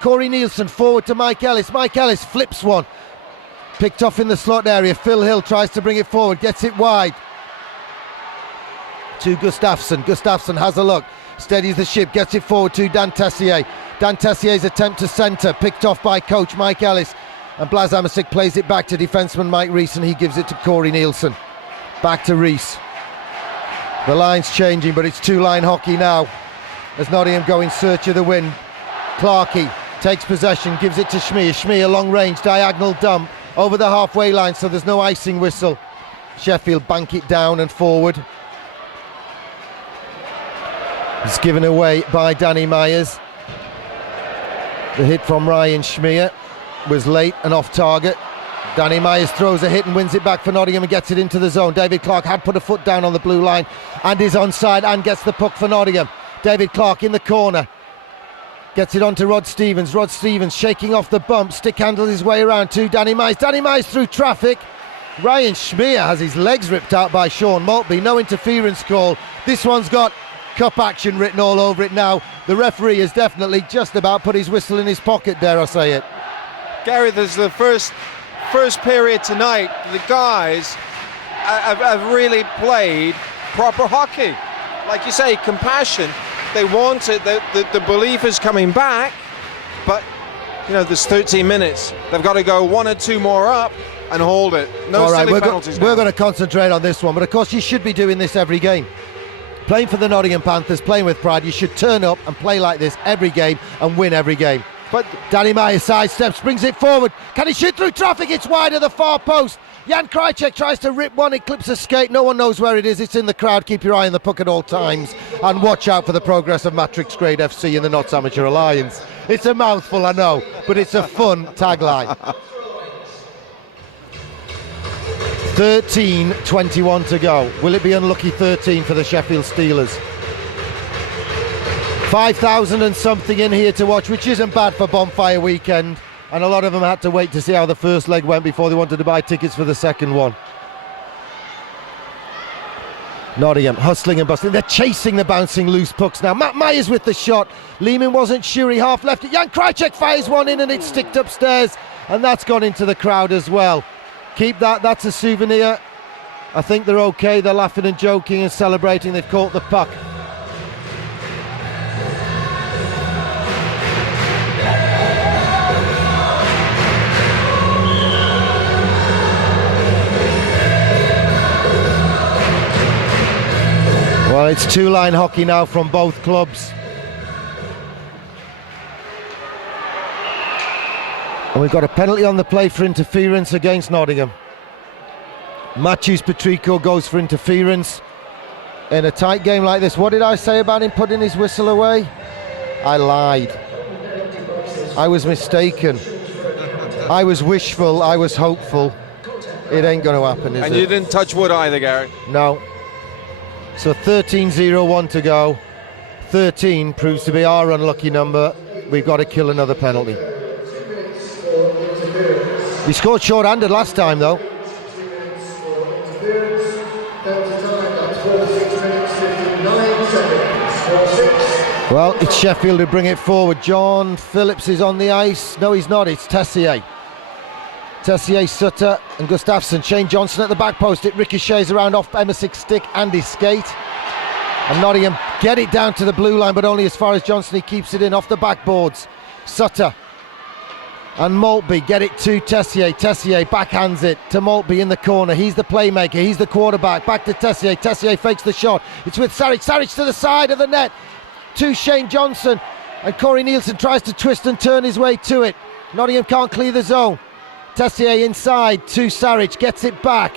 Corey Nielsen, forward to Mike Ellis. Mike Ellis flips one. Picked off in the slot area. Phil Hill tries to bring it forward, gets it wide to Gustafsson. Gustafsson has a look, steadies the ship, gets it forward to Dan Tessier. Dan Tessier's attempt to centre, picked off by coach Mike Ellis. And Blas Emersic plays it back to defenseman Mike Rees, and he gives it to Corey Nielsen. Back to Rees. The line's changing, but it's two-line hockey now as Nottingham go in search of the win. Clarkey takes possession, gives it to Schmier. Schmier long range, diagonal dump over the halfway line, so there's no icing whistle. Sheffield bank it down and forward. It's given away by Danny Myers. The hit from Ryan Schmier was late and off target. Danny Myers throws a hit and wins it back for Nottingham and gets it into the zone. David Clark had put a foot down on the blue line and is onside and gets the puck for Nottingham. David Clark in the corner. Gets it on to Rod Stevens. Rod Stevens shaking off the bump. Stick handles his way around to Danny Myers. Danny Myers through traffic. Ryan Schmier has his legs ripped out by Sean Maltby. No interference call. This one's got cup action written all over it now. The referee has definitely just about put his whistle in his pocket, dare I say it. Gary, there's the first period tonight. The guys have really played proper hockey. Like you say, compassion. They want it. The belief is coming back, but you know there's 13 minutes. They've got to go one or two more up and hold it. No silly penalties. We're going to concentrate on this one, but of course you should be doing this every game. Playing for the Nottingham Panthers, playing with pride, you should turn up and play like this every game and win every game. But Danny Myers sidesteps, brings it forward. Can he shoot through traffic? It's wide of the far post. Jan Krajcek tries to rip one, it clips a skate. No one knows where it is. It's in the crowd. Keep your eye on the puck at all times. And watch out for the progress of Matrix Grade FC in the Notts Amateur Alliance. It's a mouthful, I know, but it's a fun tagline. 13:21 to go. Will it be unlucky 13 for the Sheffield Steelers? 5,000 and something in here to watch, which isn't bad for Bonfire Weekend, and a lot of them had to wait to see how the first leg went before they wanted to buy tickets for the second one. Nottingham hustling and bustling. They're chasing the bouncing loose pucks now. Matt Myers with the shot. Lehman wasn't sure, he half left it. Jan Krajcek fires one in and it's sticked upstairs, and that's gone into the crowd as well. Keep that, that's a souvenir. I think they're okay. They're laughing and joking and celebrating. They've caught the puck. Well, it's two-line hockey now from both clubs. And we've got a penalty on the play for interference against Nottingham. Matthews Patrico goes for interference in a tight game like this. What did I say about him putting his whistle away? I lied. I was mistaken. I was wishful, I was hopeful. It ain't going to happen, is it? And you didn't touch wood either, Gary. No. So 13:01 to go. 13 proves to be our unlucky number. We've got to kill another penalty. We scored short-handed last time, though. Well, it's Sheffield who bring it forward. John Phillips is on the ice. No, he's not. It's Tessier. Tessier, Sutter and Gustafsson. Shane Johnson at the back post. It ricochets around off Emersick's stick and his skate. And Nottingham get it down to the blue line, but only as far as Johnson. He keeps it in off the backboards. Sutter and Maltby get it to Tessier. Tessier backhands it to Maltby in the corner. He's the playmaker. He's the quarterback. Back to Tessier. Tessier fakes the shot. It's with Saric. Saric to the side of the net to Shane Johnson. And Corey Nielsen tries to twist and turn his way to it. Nottingham can't clear the zone. Tessier inside to Saric, gets it back.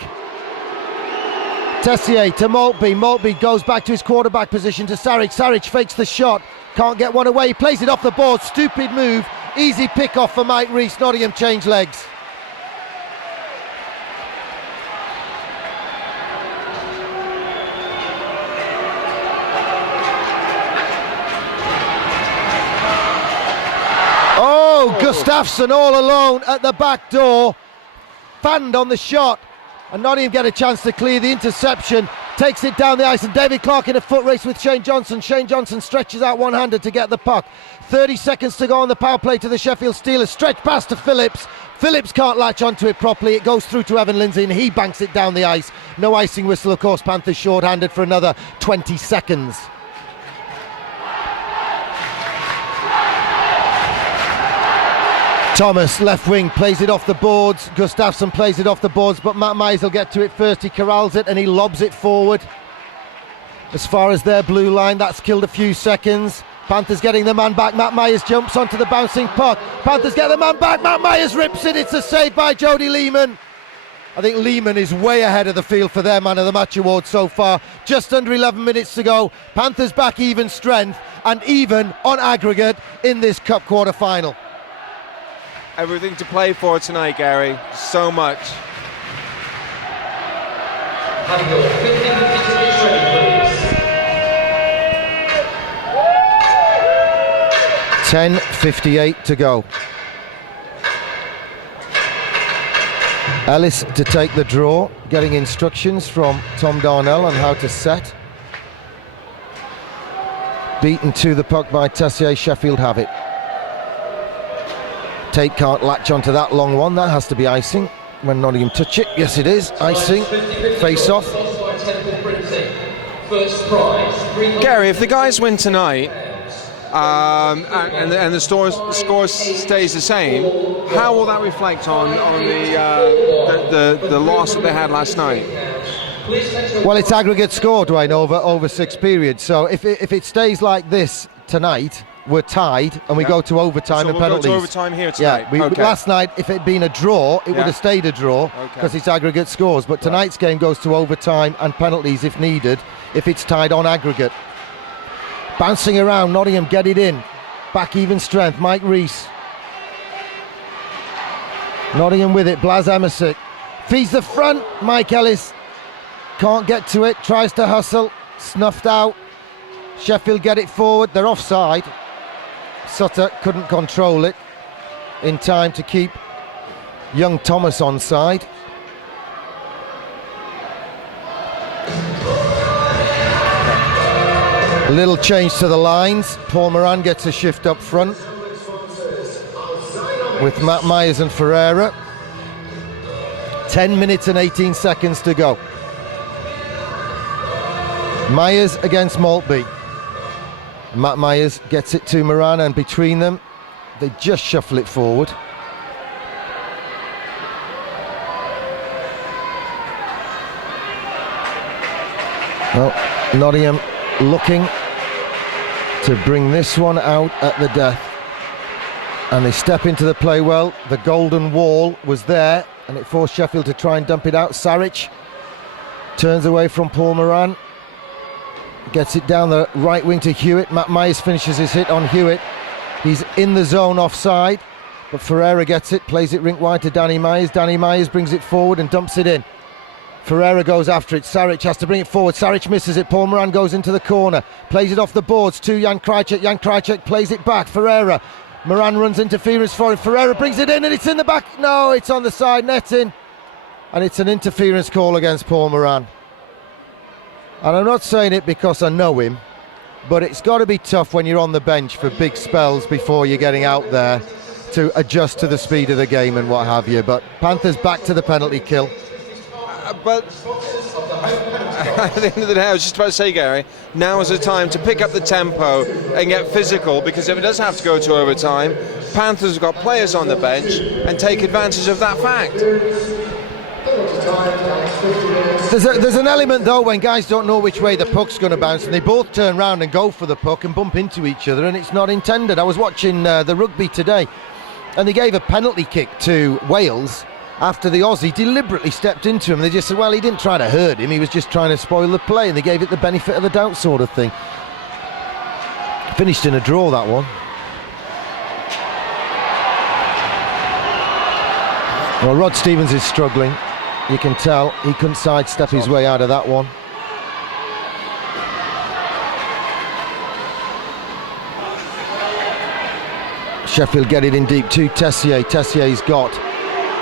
Tessier to Maltby. Maltby goes back to his quarterback position to Saric. Saric fakes the shot, can't get one away. He plays it off the board. Stupid move. Easy pick off for Mike Rees. Nottingham change legs. Gustafsson all alone at the back door, fanned on the shot, and Nottingham get a chance to clear the interception, takes it down the ice, and David Clark in a foot race with Shane Johnson. Shane Johnson stretches out one-handed to get the puck. 30 seconds to go on the power play to the Sheffield Steelers. Stretch pass to Phillips. Phillips can't latch onto it properly. It goes through to Evan Lindsay and he banks it down the ice. No icing whistle, of course. Panthers short-handed for another 20 seconds. Thomas, left wing, plays it off the boards. Gustafsson plays it off the boards, but Matt Myers will get to it first. He corrals it and he lobs it forward. As far as their blue line, that's killed a few seconds. Panthers getting the man back. Matt Myers jumps onto the bouncing puck. Panthers get the man back. Matt Myers rips it. It's a save by Jody Lehman. I think Lehman is way ahead of the field for their man of the match award so far. Just under 11 minutes to go. Panthers back even strength and even on aggregate in this cup quarter final. Everything to play for tonight, Gary. So much. Have your 15 tickets ready, please. 10:58 to go. Ellis to take the draw, getting instructions from Tom Darnell on how to set. Beaten to the puck by Tessier. Sheffield have it. Tate can't latch onto that long one. That has to be icing when Nottingham touch it. Yes, it is. Icing. Face off. Gary, if the guys win tonight and the score stays the same, how will that reflect on the loss that they had last night? Well, it's aggregate score, Dwayne, over 6 periods. So if it stays like this tonight, we're tied and we go to overtime and penalties. Go to overtime here tonight. Yeah, last night, if it had been a draw, it would have stayed a draw because it's aggregate scores. But tonight's game goes to overtime and penalties if needed, if it's tied on aggregate. Bouncing around, Nottingham get it in. Back even strength, Mike Rees. Nottingham with it, Blas Emersick. Feeds the front. Mike Ellis can't get to it, tries to hustle, snuffed out. Sheffield get it forward, they're offside. Sutter couldn't control it in time to keep young Thomas onside. A little change to the lines. Paul Moran gets a shift up front with Matt Myers and Ferreira. 10 minutes and 18 seconds to go. Myers against Maltby. Matt Myers gets it to Moran, and between them they just shuffle it forward. Well, Nottingham looking to bring this one out at the death, and they step into the play well. The golden wall was there and it forced Sheffield to try and dump it out. Saric turns away from Paul Moran, gets it down the right wing to Hewitt. Matt Myers finishes his hit on Hewitt. He's in the zone offside, but Ferreira gets it, plays it rink wide to Danny Myers. Danny Myers brings it forward and dumps it in. Ferreira goes after it. Saric has to bring it forward. Saric misses it. Paul Moran goes into the corner, plays it off the boards to Jan Krajcek. Jan Krajcek plays it back. Ferreira. Moran runs interference for him. Ferreira brings it in and it's in the back. No, it's on the side netting. And it's an interference call against Paul Moran. And I'm not saying it because I know him, but it's got to be tough when you're on the bench for big spells before you're getting out there to adjust to the speed of the game and what have you. But Panthers back to the penalty kill. But at the end of the day, I was just about to say, Gary, now is the time to pick up the tempo and get physical, because if it does have to go to overtime, Panthers have got players on the bench and take advantage of that fact. There's an element though when guys don't know which way the puck's going to bounce and they both turn round and go for the puck and bump into each other, and it's not intended. I was watching the rugby today and they gave a penalty kick to Wales after the Aussie deliberately stepped into him. They just said, well, he didn't try to hurt him, he was just trying to spoil the play, and they gave it the benefit of the doubt sort of thing. Finished in a draw, that one. Well, Rod Stevens is struggling. You can tell he couldn't sidestep his way out of that one. Sheffield get it in deep to Tessier. Tessier's got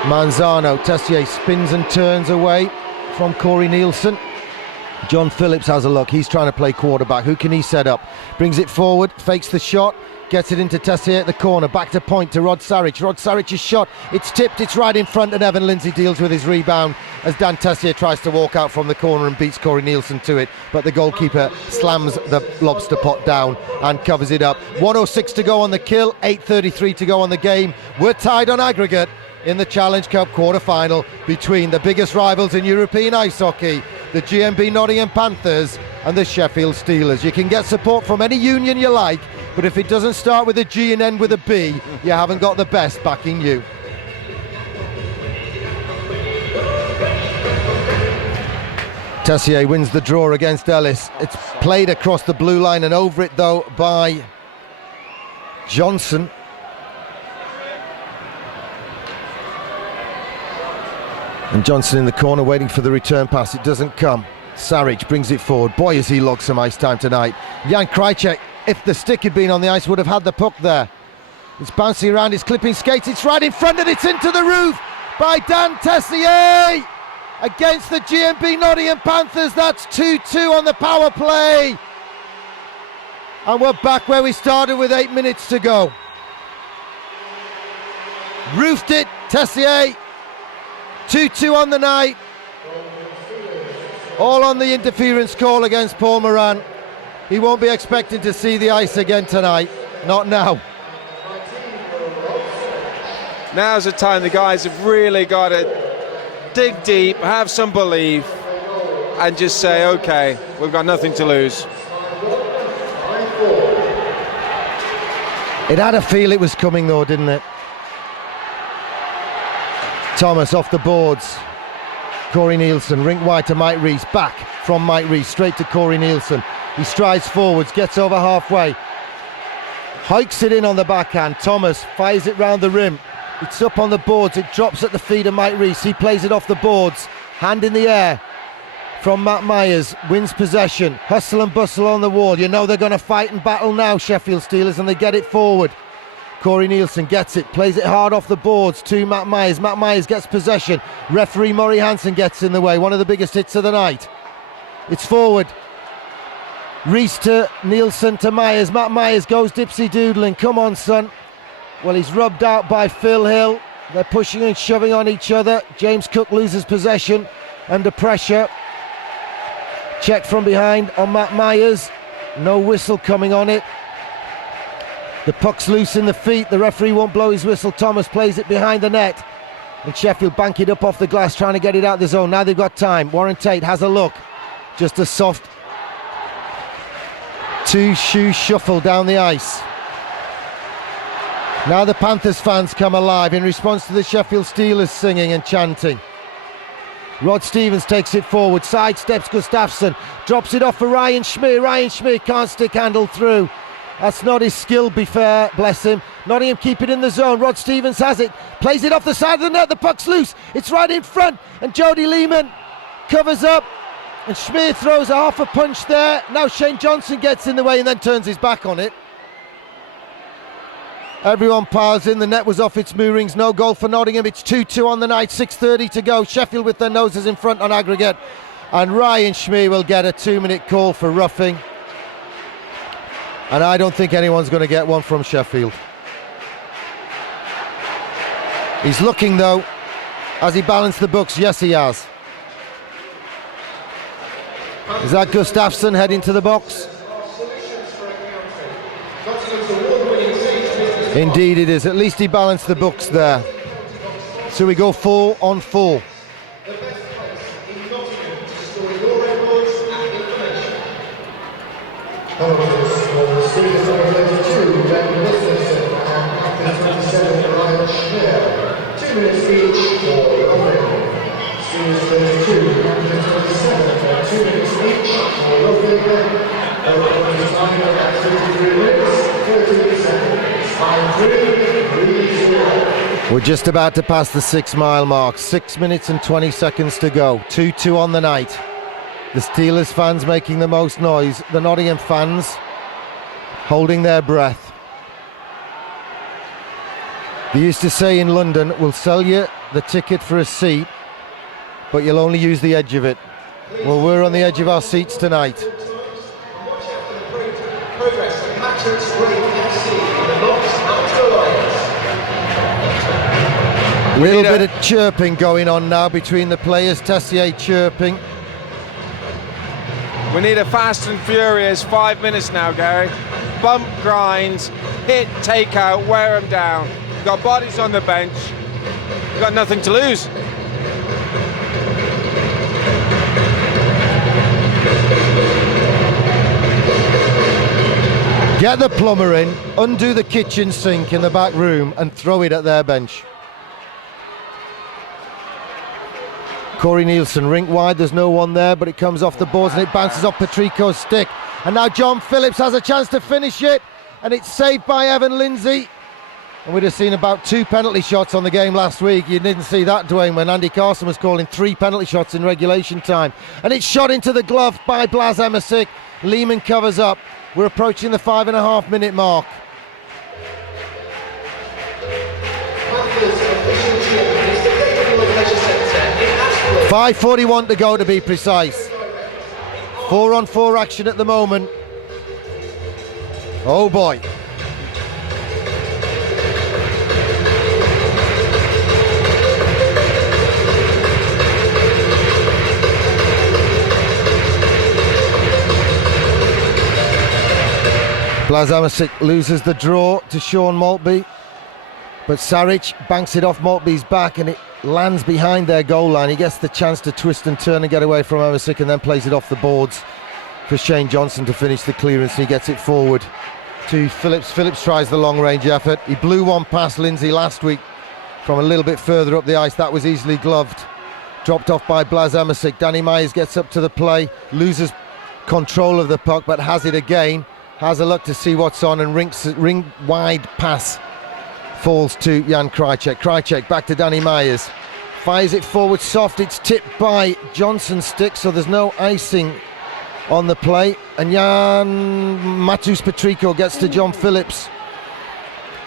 Manzano. Tessier spins and turns away from Corey Nielsen. John Phillips has a look. He's trying to play quarterback. Who can he set up? Brings it forward, fakes the shot, gets it into Tessier at the corner. Back to point to Rod Saric. Rod Saric's shot. It's tipped. It's right in front, and Evan Lindsay deals with his rebound as Dan Tessier tries to walk out from the corner and beats Corey Nielsen to it. But the goalkeeper slams the lobster pot down and covers it up. 1:06 to go on the kill. 8:33 to go on the game. We're tied on aggregate in the Challenge Cup quarter-final between the biggest rivals in European ice hockey, the GMB Nottingham Panthers and the Sheffield Steelers. You can get support from any union you like, but if it doesn't start with a G and end with a B, you haven't got the best backing you. Tessier wins the draw against Ellis. It's played across the blue line and over it though by Johnson. And Johnson in the corner waiting for the return pass. It doesn't come. Saric brings it forward. Boy, has he logged some ice time tonight. Jan Krajcek, if the stick had been on the ice, would have had the puck there. It's bouncing around, it's clipping skates, it's right in front, and it's into the roof by Dan Tessier against the GMB Nottingham Panthers. That's 2-2 on the power play. And we're back where we started with 8 minutes to go. Roofed it, Tessier. 2-2 on the night. All on the interference call against Paul Moran. He won't be expecting to see the ice again tonight. Not now. Now's the time the guys have really got to dig deep, have some belief, and just say, okay, we've got nothing to lose. It had a feel it was coming though, didn't it? Thomas off the boards. Corey Nielsen, rink wide to Mike Rees, back from Mike Rees, straight to Corey Nielsen. He strides forwards, gets over halfway, hikes it in on the backhand. Thomas fires it round the rim. It's up on the boards, it drops at the feet of Mike Rees. He plays it off the boards, hand in the air from Matt Myers, wins possession. Hustle and bustle on the wall. You know they're going to fight and battle now, Sheffield Steelers, and they get it forward. Corey Nielsen gets it, plays it hard off the boards to Matt Myers. Matt Myers gets possession. Referee Murray Hansen gets in the way. One of the biggest hits of the night. It's forward. Rees to Nielsen to Myers. Matt Myers goes dipsy doodling. Come on, son. Well, he's rubbed out by Phil Hill. They're pushing and shoving on each other. James Cook loses possession under pressure. Check from behind on Matt Myers. No whistle coming on it. The puck's loose in the feet. The referee won't blow his whistle. Thomas plays it behind the net. And Sheffield bank it up off the glass, trying to get it out the zone. Now they've got time. Warren Tate has a look. Just a soft two-shoe shuffle down the ice. Now the Panthers fans come alive in response to the Sheffield Steelers singing and chanting. Rod Stevens takes it forward, sidesteps Gustafsson, drops it off for Ryan Schmier. Ryan Schmier can't stick handle through. That's not his skill, be fair, bless him. Nottingham keep it in the zone. Rod Stevens has it, plays it off the side of the net. The puck's loose, it's right in front, and Jody Lehman covers up, and Schmier throws a half a punch there. Now Shane Johnson gets in the way and then turns his back on it. Everyone piles in, the net was off its moorings, no goal for Nottingham. It's 2-2 on the night, 6:30 to go. Sheffield with their noses in front on aggregate, and Ryan Schmier will get a 2-minute call for roughing. And I don't think anyone's going to get one from Sheffield. He's looking though, has he balanced the books? Yes, he has. Is that Gustafsson heading to the box? Indeed it is. At least he balanced the books there. So we go 4 on 4. The best place in Nottingham to store your records and information. Penalties for the Steelers number 22, Ben Wilson, and Panthers 27, Ryan Schmier. 2 minutes each for roughing. Steelers 32, Panthers 27, 2 minutes each for roughing. Over time at 53 minutes, 13 seconds. We're just about to pass the 6 mile mark. 6 minutes and 20 seconds to go. 2-2 on the night. The Steelers fans making the most noise. The Nottingham fans holding their breath. They used to say in London, we'll sell you the ticket for a seat, but you'll only use the edge of it. Well, we're on the edge of our seats tonight. A little bit of chirping going on now between the players. Tessier chirping. We need a fast and furious 5 minutes now, Gary. Bump, grinds, hit, take out, wear them down. We've got bodies on the bench. We've got nothing to lose. Get the plumber in, undo the kitchen sink in the back room and throw it at their bench. Corey Nielsen, rink wide, there's no one there, but it comes off the boards and it bounces off Patrico's stick. And now John Phillips has a chance to finish it, and it's saved by Evan Lindsay. And we'd have seen about 2 penalty shots on the game last week. You didn't see that, Dwayne, when Andy Carson was calling 3 penalty shots in regulation time. And it's shot into the glove by Blas Emersic. Lehman covers up. We're approaching the 5.5 minute mark. 5:41 to go to be precise. 4 on 4 action at the moment. Oh boy. Blas Emersic loses the draw to Sean Maltby, but Saric banks it off Maltby's back and it lands behind their goal line. He gets the chance to twist and turn and get away from Emersic, and then plays it off the boards for Shane Johnson to finish the clearance. He gets it forward to Phillips. Phillips tries the long range effort. He blew one past Lindsay last week from a little bit further up the ice. That was easily gloved. Dropped off by Blas Emersic. Danny Myers gets up to the play, loses control of the puck, but has it again. Has a look to see what's on and ring wide pass falls to Jan Krajcek. Krajcek back to Danny Myers. Fires it forward soft. It's tipped by Johnson's stick, so there's no icing on the play. And Matus Petrico gets to John Phillips.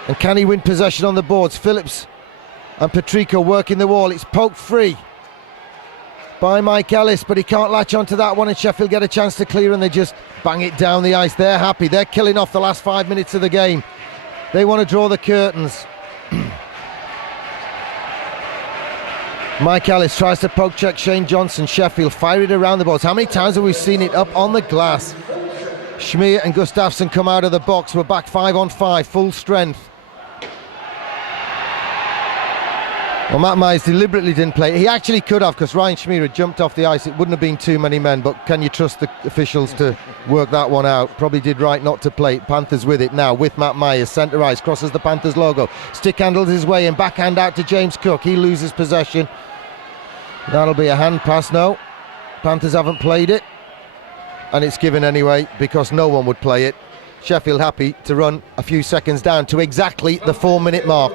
And can he win possession on the boards? Phillips and Petrico working the wall. It's poked free by Mike Ellis, but he can't latch onto that one, and Sheffield get a chance to clear, and they just bang it down the ice. They're happy. They're killing off the last 5 minutes of the game. They want to draw the curtains. Mike Ellis tries to poke check Shane Johnson. Sheffield fire it around the boards. How many times have we seen it up on the glass? Schmier and Gustafsson come out of the box. We're back 5-on-5, full strength. Well, Matt Myers deliberately didn't play. He actually could have, because Ryan Schmier had jumped off the ice. It wouldn't have been too many men, but can you trust the officials to work that one out? Probably did right not to play it. Panthers with it now, with Matt Myers. Centre ice, crosses the Panthers logo. Stick handles his way and backhand out to James Cook. He loses possession. That'll be a hand pass. No, Panthers haven't played it. And it's given anyway, because no one would play it. Sheffield happy to run a few seconds down to exactly the 4-minute mark.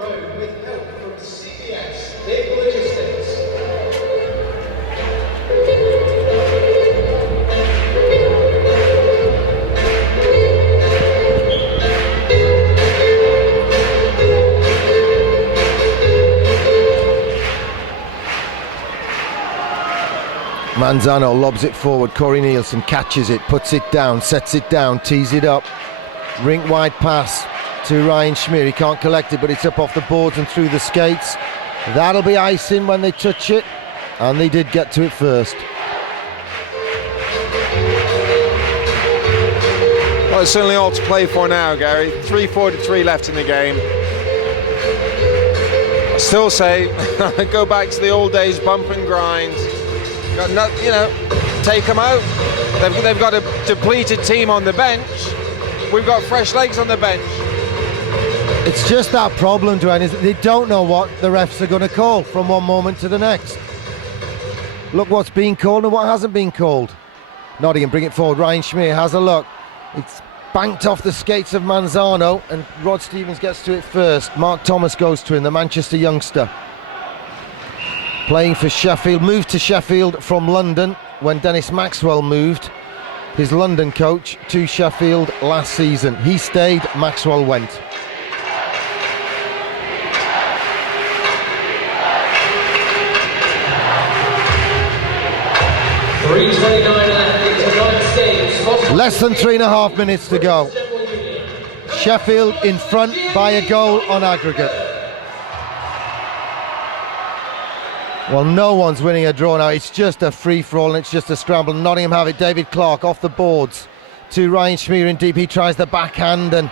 Manzano lobs it forward. Corey Nielsen catches it, puts it down, sets it down, tees it up. Rink wide pass to Ryan Schmier. He can't collect it, but it's up off the boards and through the skates. That'll be icing when they touch it, and they did get to it first. Well, it's certainly all to play for now, Gary. 3:43 left in the game. I still say, go back to the old days, bump and grind. Got no, take them out. They've got a depleted team on the bench. We've got fresh legs on the bench. It's just that problem, Dwayne, is that they don't know what the refs are going to call from one moment to the next. Look what's been called and what hasn't been called. Nottingham bring it forward. Ryan Schmier has a look. It's banked off the skates of Manzano, and Rod Stevens gets to it first. Mark Thomas goes to him, the Manchester youngster. Playing for Sheffield, moved to Sheffield from London when Dennis Maxwell moved, his London coach, to Sheffield last season. He stayed, Maxwell went. Less than 3.5 minutes to go. Sheffield in front by a goal on aggregate. Well, no one's winning a draw now. It's just a free-for-all and it's just a scramble. Nottingham have it. David Clark off the boards to Ryan Schmier in deep. He tries the backhand and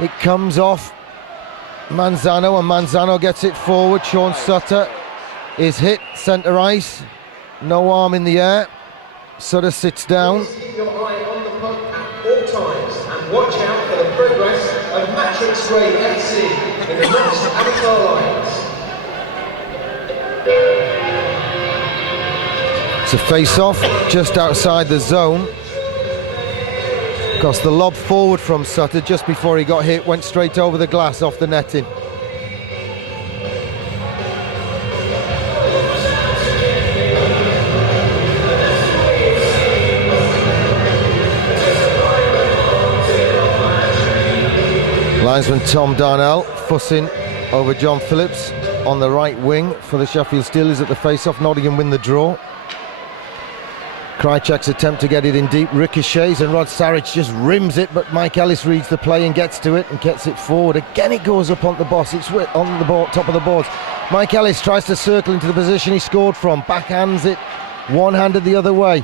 it comes off Manzano, and Manzano gets it forward. Sean Sutter is hit centre ice. No arm in the air. Sutter sits down. Keep your eye on the puck at all times and watch out for the progress of Matrix Ray FC in the next Avatar lines. It's a face-off just outside the zone. Because the lob forward from Sutter just before he got hit went straight over the glass off the netting. Linesman Tom Darnell fussing over John Phillips on the right wing for the Sheffield Steelers at the face-off. Nottingham win the draw. Krajcek's attempt to get it in deep ricochets and Rod Sarich just rims it, but Mike Ellis reads the play and gets to it and gets it forward. Again it goes up on the boss. It's on the board, top of the boards. Mike Ellis tries to circle into the position he scored from. Backhands it, one-handed the other way.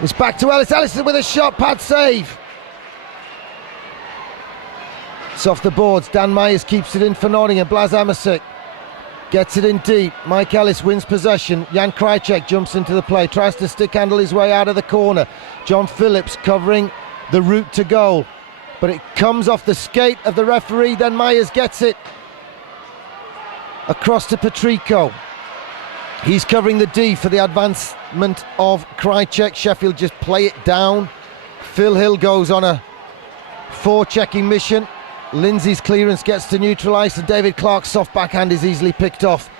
It's back to Ellis. Ellis with a shot, pad save. It's off the boards. Dan Myers keeps it in for Nottingham. Blas Amasik gets it in deep. Mike Ellis wins possession. Jan Krajcek jumps into the play, tries to stick handle his way out of the corner. John Phillips covering the route to goal, but it comes off the skate of the referee. Then Myers gets it across to Petrico. He's covering the D for the advancement of Krajcek. Sheffield just play it down. Phil Hill goes on a forechecking mission. Lindsay's clearance gets to neutral ice, and David Clark's soft backhand is easily picked off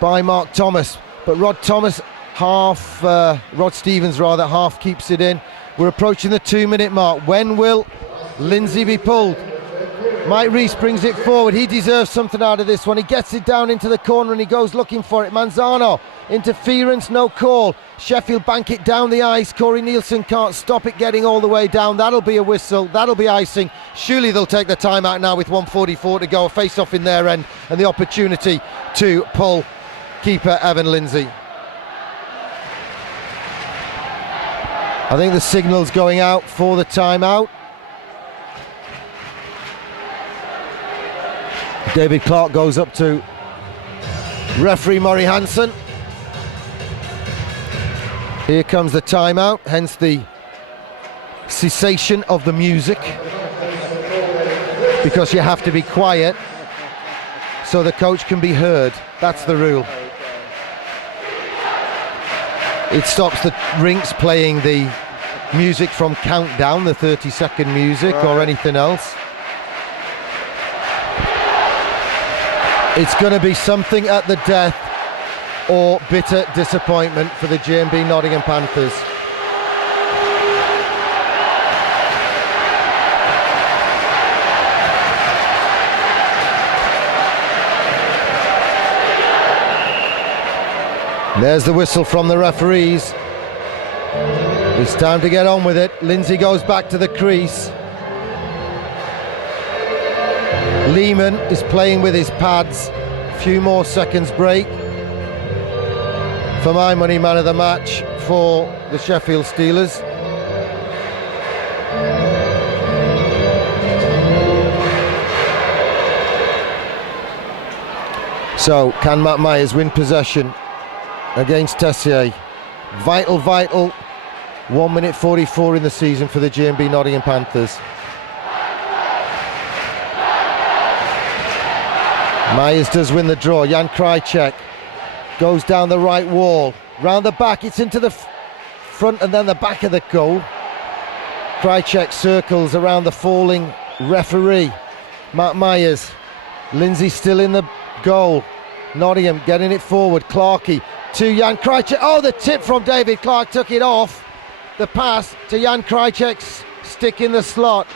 by Mark Thomas. But Rod Stevens half keeps it in. We're approaching the 2-minute mark. When will Lindsay be pulled? Mike Rees brings it forward. He deserves something out of this one. He gets it down into the corner and he goes looking for it. Manzano, interference, no call. Sheffield bank it down the ice. Corey Nielsen can't stop it getting all the way down. That'll be a whistle. That'll be icing. Surely they'll take the time out now with 1:44 to go. A face-off in their end and the opportunity to pull keeper Evan Lindsay. I think the signal's going out for the timeout. David Clark goes up to referee Murray Hansen. Here comes the timeout, hence the cessation of the music, because you have to be quiet so the coach can be heard. That's the rule. It stops the rinks playing the music from Countdown, the 30-second music, or anything else. It's going to be something at the death or bitter disappointment for the JMB Nottingham Panthers. There's the whistle from the referees. It's time to get on with it. Lindsay goes back to the crease. Lehman is playing with his pads. A few more seconds break. For my money, man of the match for the Sheffield Steelers. So, can Matt Myers win possession against Tessier? Vital 1:44 in the season for the JMB Nottingham Panthers. Myers does win the draw. Jan Krajcek goes down the right wall, round the back, it's into the front and then the back of the goal. Krajcek circles around the falling referee. Matt Myers, Lindsay still in the goal. Nottingham getting it forward. Clarkey to Jan Krajcek. Oh, the tip from David Clark took it off. The pass to Jan Krajcek's stick in the slot.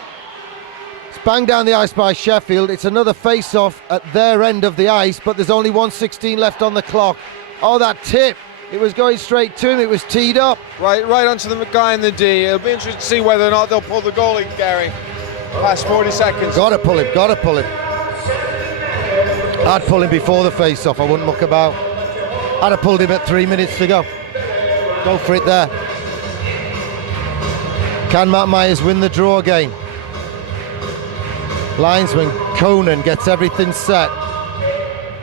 It's banged down the ice by Sheffield. It's another face-off at their end of the ice, but there's only 1:16 left on the clock. Oh, that tip. It was going straight to him. It was teed up. Right onto the guy in the D. It'll be interesting to see whether or not they'll pull the goal in, Gary. Past 40 seconds. Gotta pull him. I'd pull him before the face-off. I wouldn't muck about. I'd have pulled him at 3 minutes to go. Go for it there. Can Matt Myers win the draw game? Linesman Conan gets everything set.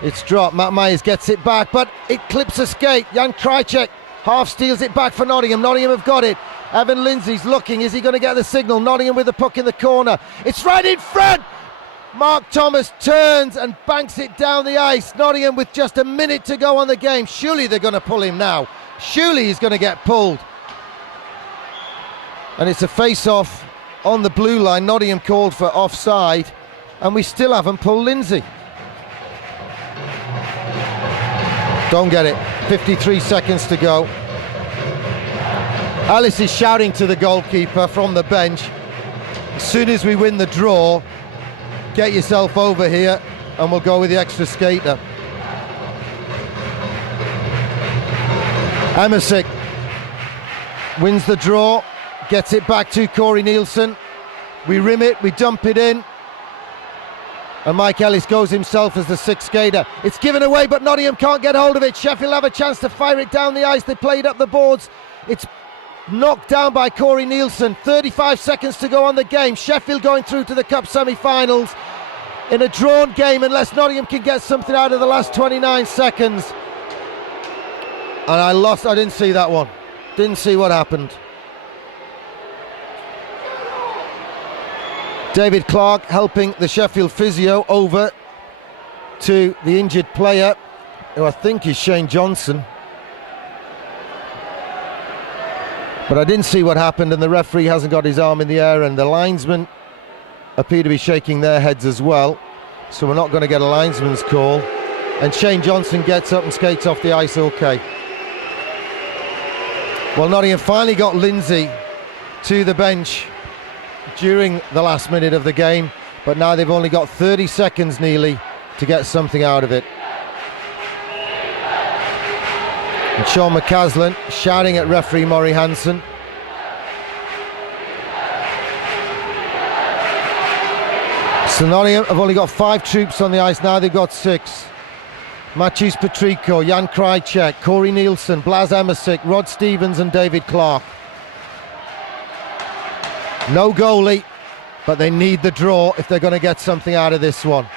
It's dropped. Matt Myers gets it back, but it clips a skate. Jan Krajcek half steals it back for Nottingham. Nottingham have got it. Evan Lindsay's looking. Is he going to get the signal? Nottingham with the puck in the corner. It's right in front. Mark Thomas turns and banks it down the ice. Nottingham with just a minute to go on the game. Surely they're going to pull him now. Surely he's going to get pulled. And it's a face-off on the blue line. Nottingham called for offside, and we still haven't pulled Lindsay. Don't get it. 53 seconds to go. Alice is shouting to the goalkeeper from the bench, as soon as we win the draw, get yourself over here and we'll go with the extra skater. Emersick wins the draw, gets it back to Corey Nielsen. We rim it, we dump it in, and Mike Ellis goes himself as the sixth skater. It's given away, but Nottingham can't get hold of it. Sheffield have a chance to fire it down the ice. They played up the boards. It's knocked down by Corey Nielsen. 35 seconds to go on the game. Sheffield going through to the Cup semi-finals in a drawn game unless Nottingham can get something out of the last 29 seconds. And I didn't see that one. Didn't see what happened. David Clark helping the Sheffield physio over to the injured player, who I think is Shane Johnson. But I didn't see what happened, and the referee hasn't got his arm in the air, and the linesman appear to be shaking their heads as well, so we're not going to get a linesman's call. And Shane Johnson gets up and skates off the ice okay. Well, Nottingham finally got Lindsay to the bench during the last minute of the game, but now they've only got 30 seconds nearly to get something out of it. And Sean McCaslin shouting at referee Maury Hansen. So Nottingham have only got 5 troops on the ice, now they've got 6. Matthews Petrico, Jan Krajcek, Corey Nielsen, Blas Emersic, Rod Stevens and David Clark. No goalie, but they need the draw if they're going to get something out of this one.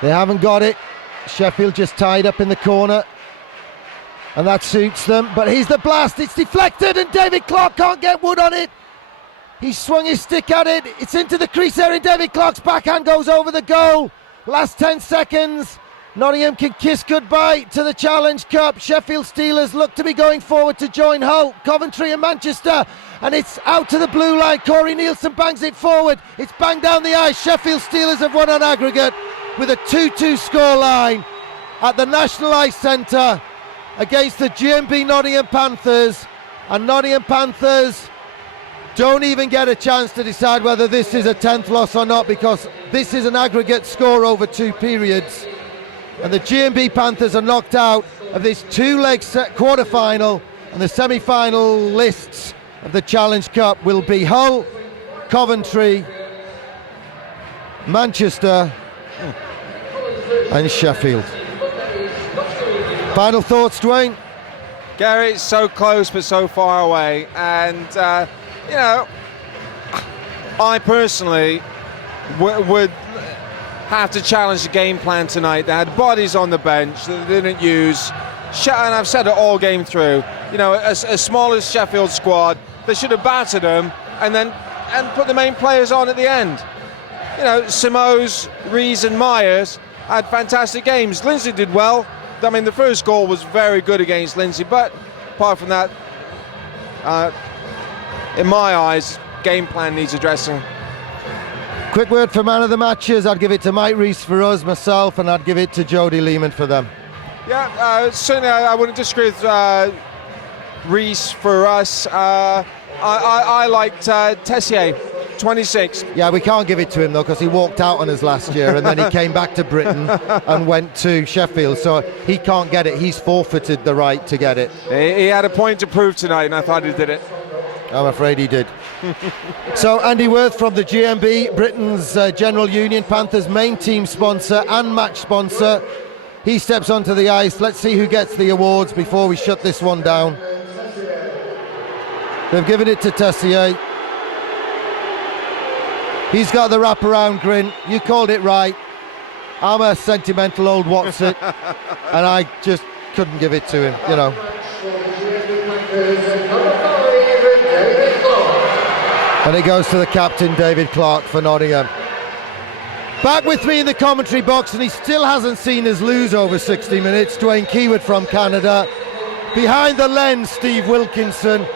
They haven't got it. Sheffield just tied up in the corner, and that suits them. But here's the blast, it's deflected and David Clark can't get wood on it. He swung his stick at it, it's into the crease area, and David Clark's backhand goes over the goal. Last 10 seconds, Nottingham can kiss goodbye to the Challenge Cup. Sheffield Steelers look to be going forward to join Hull, Coventry and Manchester, and it's out to the blue line. Corey Nielsen bangs it forward, it's banged down the ice. Sheffield Steelers have won on aggregate with a 2-2 scoreline at the National Ice Centre against the GMB Nottingham Panthers, and Nottingham Panthers don't even get a chance to decide whether this is a 10th loss or not, because this is an aggregate score over 2 periods, and the GMB Panthers are knocked out of this 2-leg quarter-final, and the semi-final lists of the Challenge Cup will be Hull, Coventry, Manchester and Sheffield. Final thoughts, Dwayne? Gary, it's so close but so far away, and you know, I personally would have to challenge the game plan tonight. They had bodies on the bench that they didn't use, and I've said it all game through. You know, as small as Sheffield squad, they should have battered them and put the main players on at the end. You know, Simoes, Rees and Myers had fantastic games. Lindsay did well. I mean, the first goal was very good against Lindsay, but apart from that, in my eyes, game plan needs addressing. Quick word for man of the matches. I'd give it to Mike Rees for us, myself, and I'd give it to Jody Lehman for them. Yeah, certainly I wouldn't disagree with Rees for us. I liked Tessier, 26. Yeah, we can't give it to him though, because he walked out on us last year and then he came back to Britain and went to Sheffield, so he can't get it. He's forfeited the right to get it. He had a point to prove tonight, and I thought he did it. I'm afraid he did. So Andy Worth from the GMB, Britain's General Union, Panthers main team sponsor and match sponsor. He steps onto the ice. Let's see who gets the awards before we shut this one down. They've given it to Tessier. He's got the wraparound grin. You called it right. I'm a sentimental old Watson, and I just couldn't give it to him, you know. And it goes to the captain, David Clark, for Nottingham. Back with me in the commentary box, and he still hasn't seen us lose over 60 minutes, Dwayne Keyword from Canada. Behind the lens, Steve Wilkinson.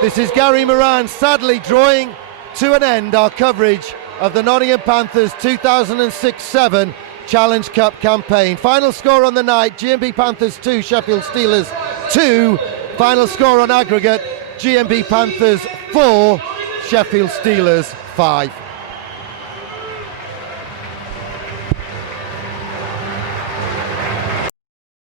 This is Gary Moran, sadly drawing to an end our coverage of the Nottingham Panthers 2006-07 Challenge Cup campaign. Final score on the night, GMB Panthers 2, Sheffield Steelers 2. Final score on aggregate, GMB Panthers 4, Sheffield Steelers 5.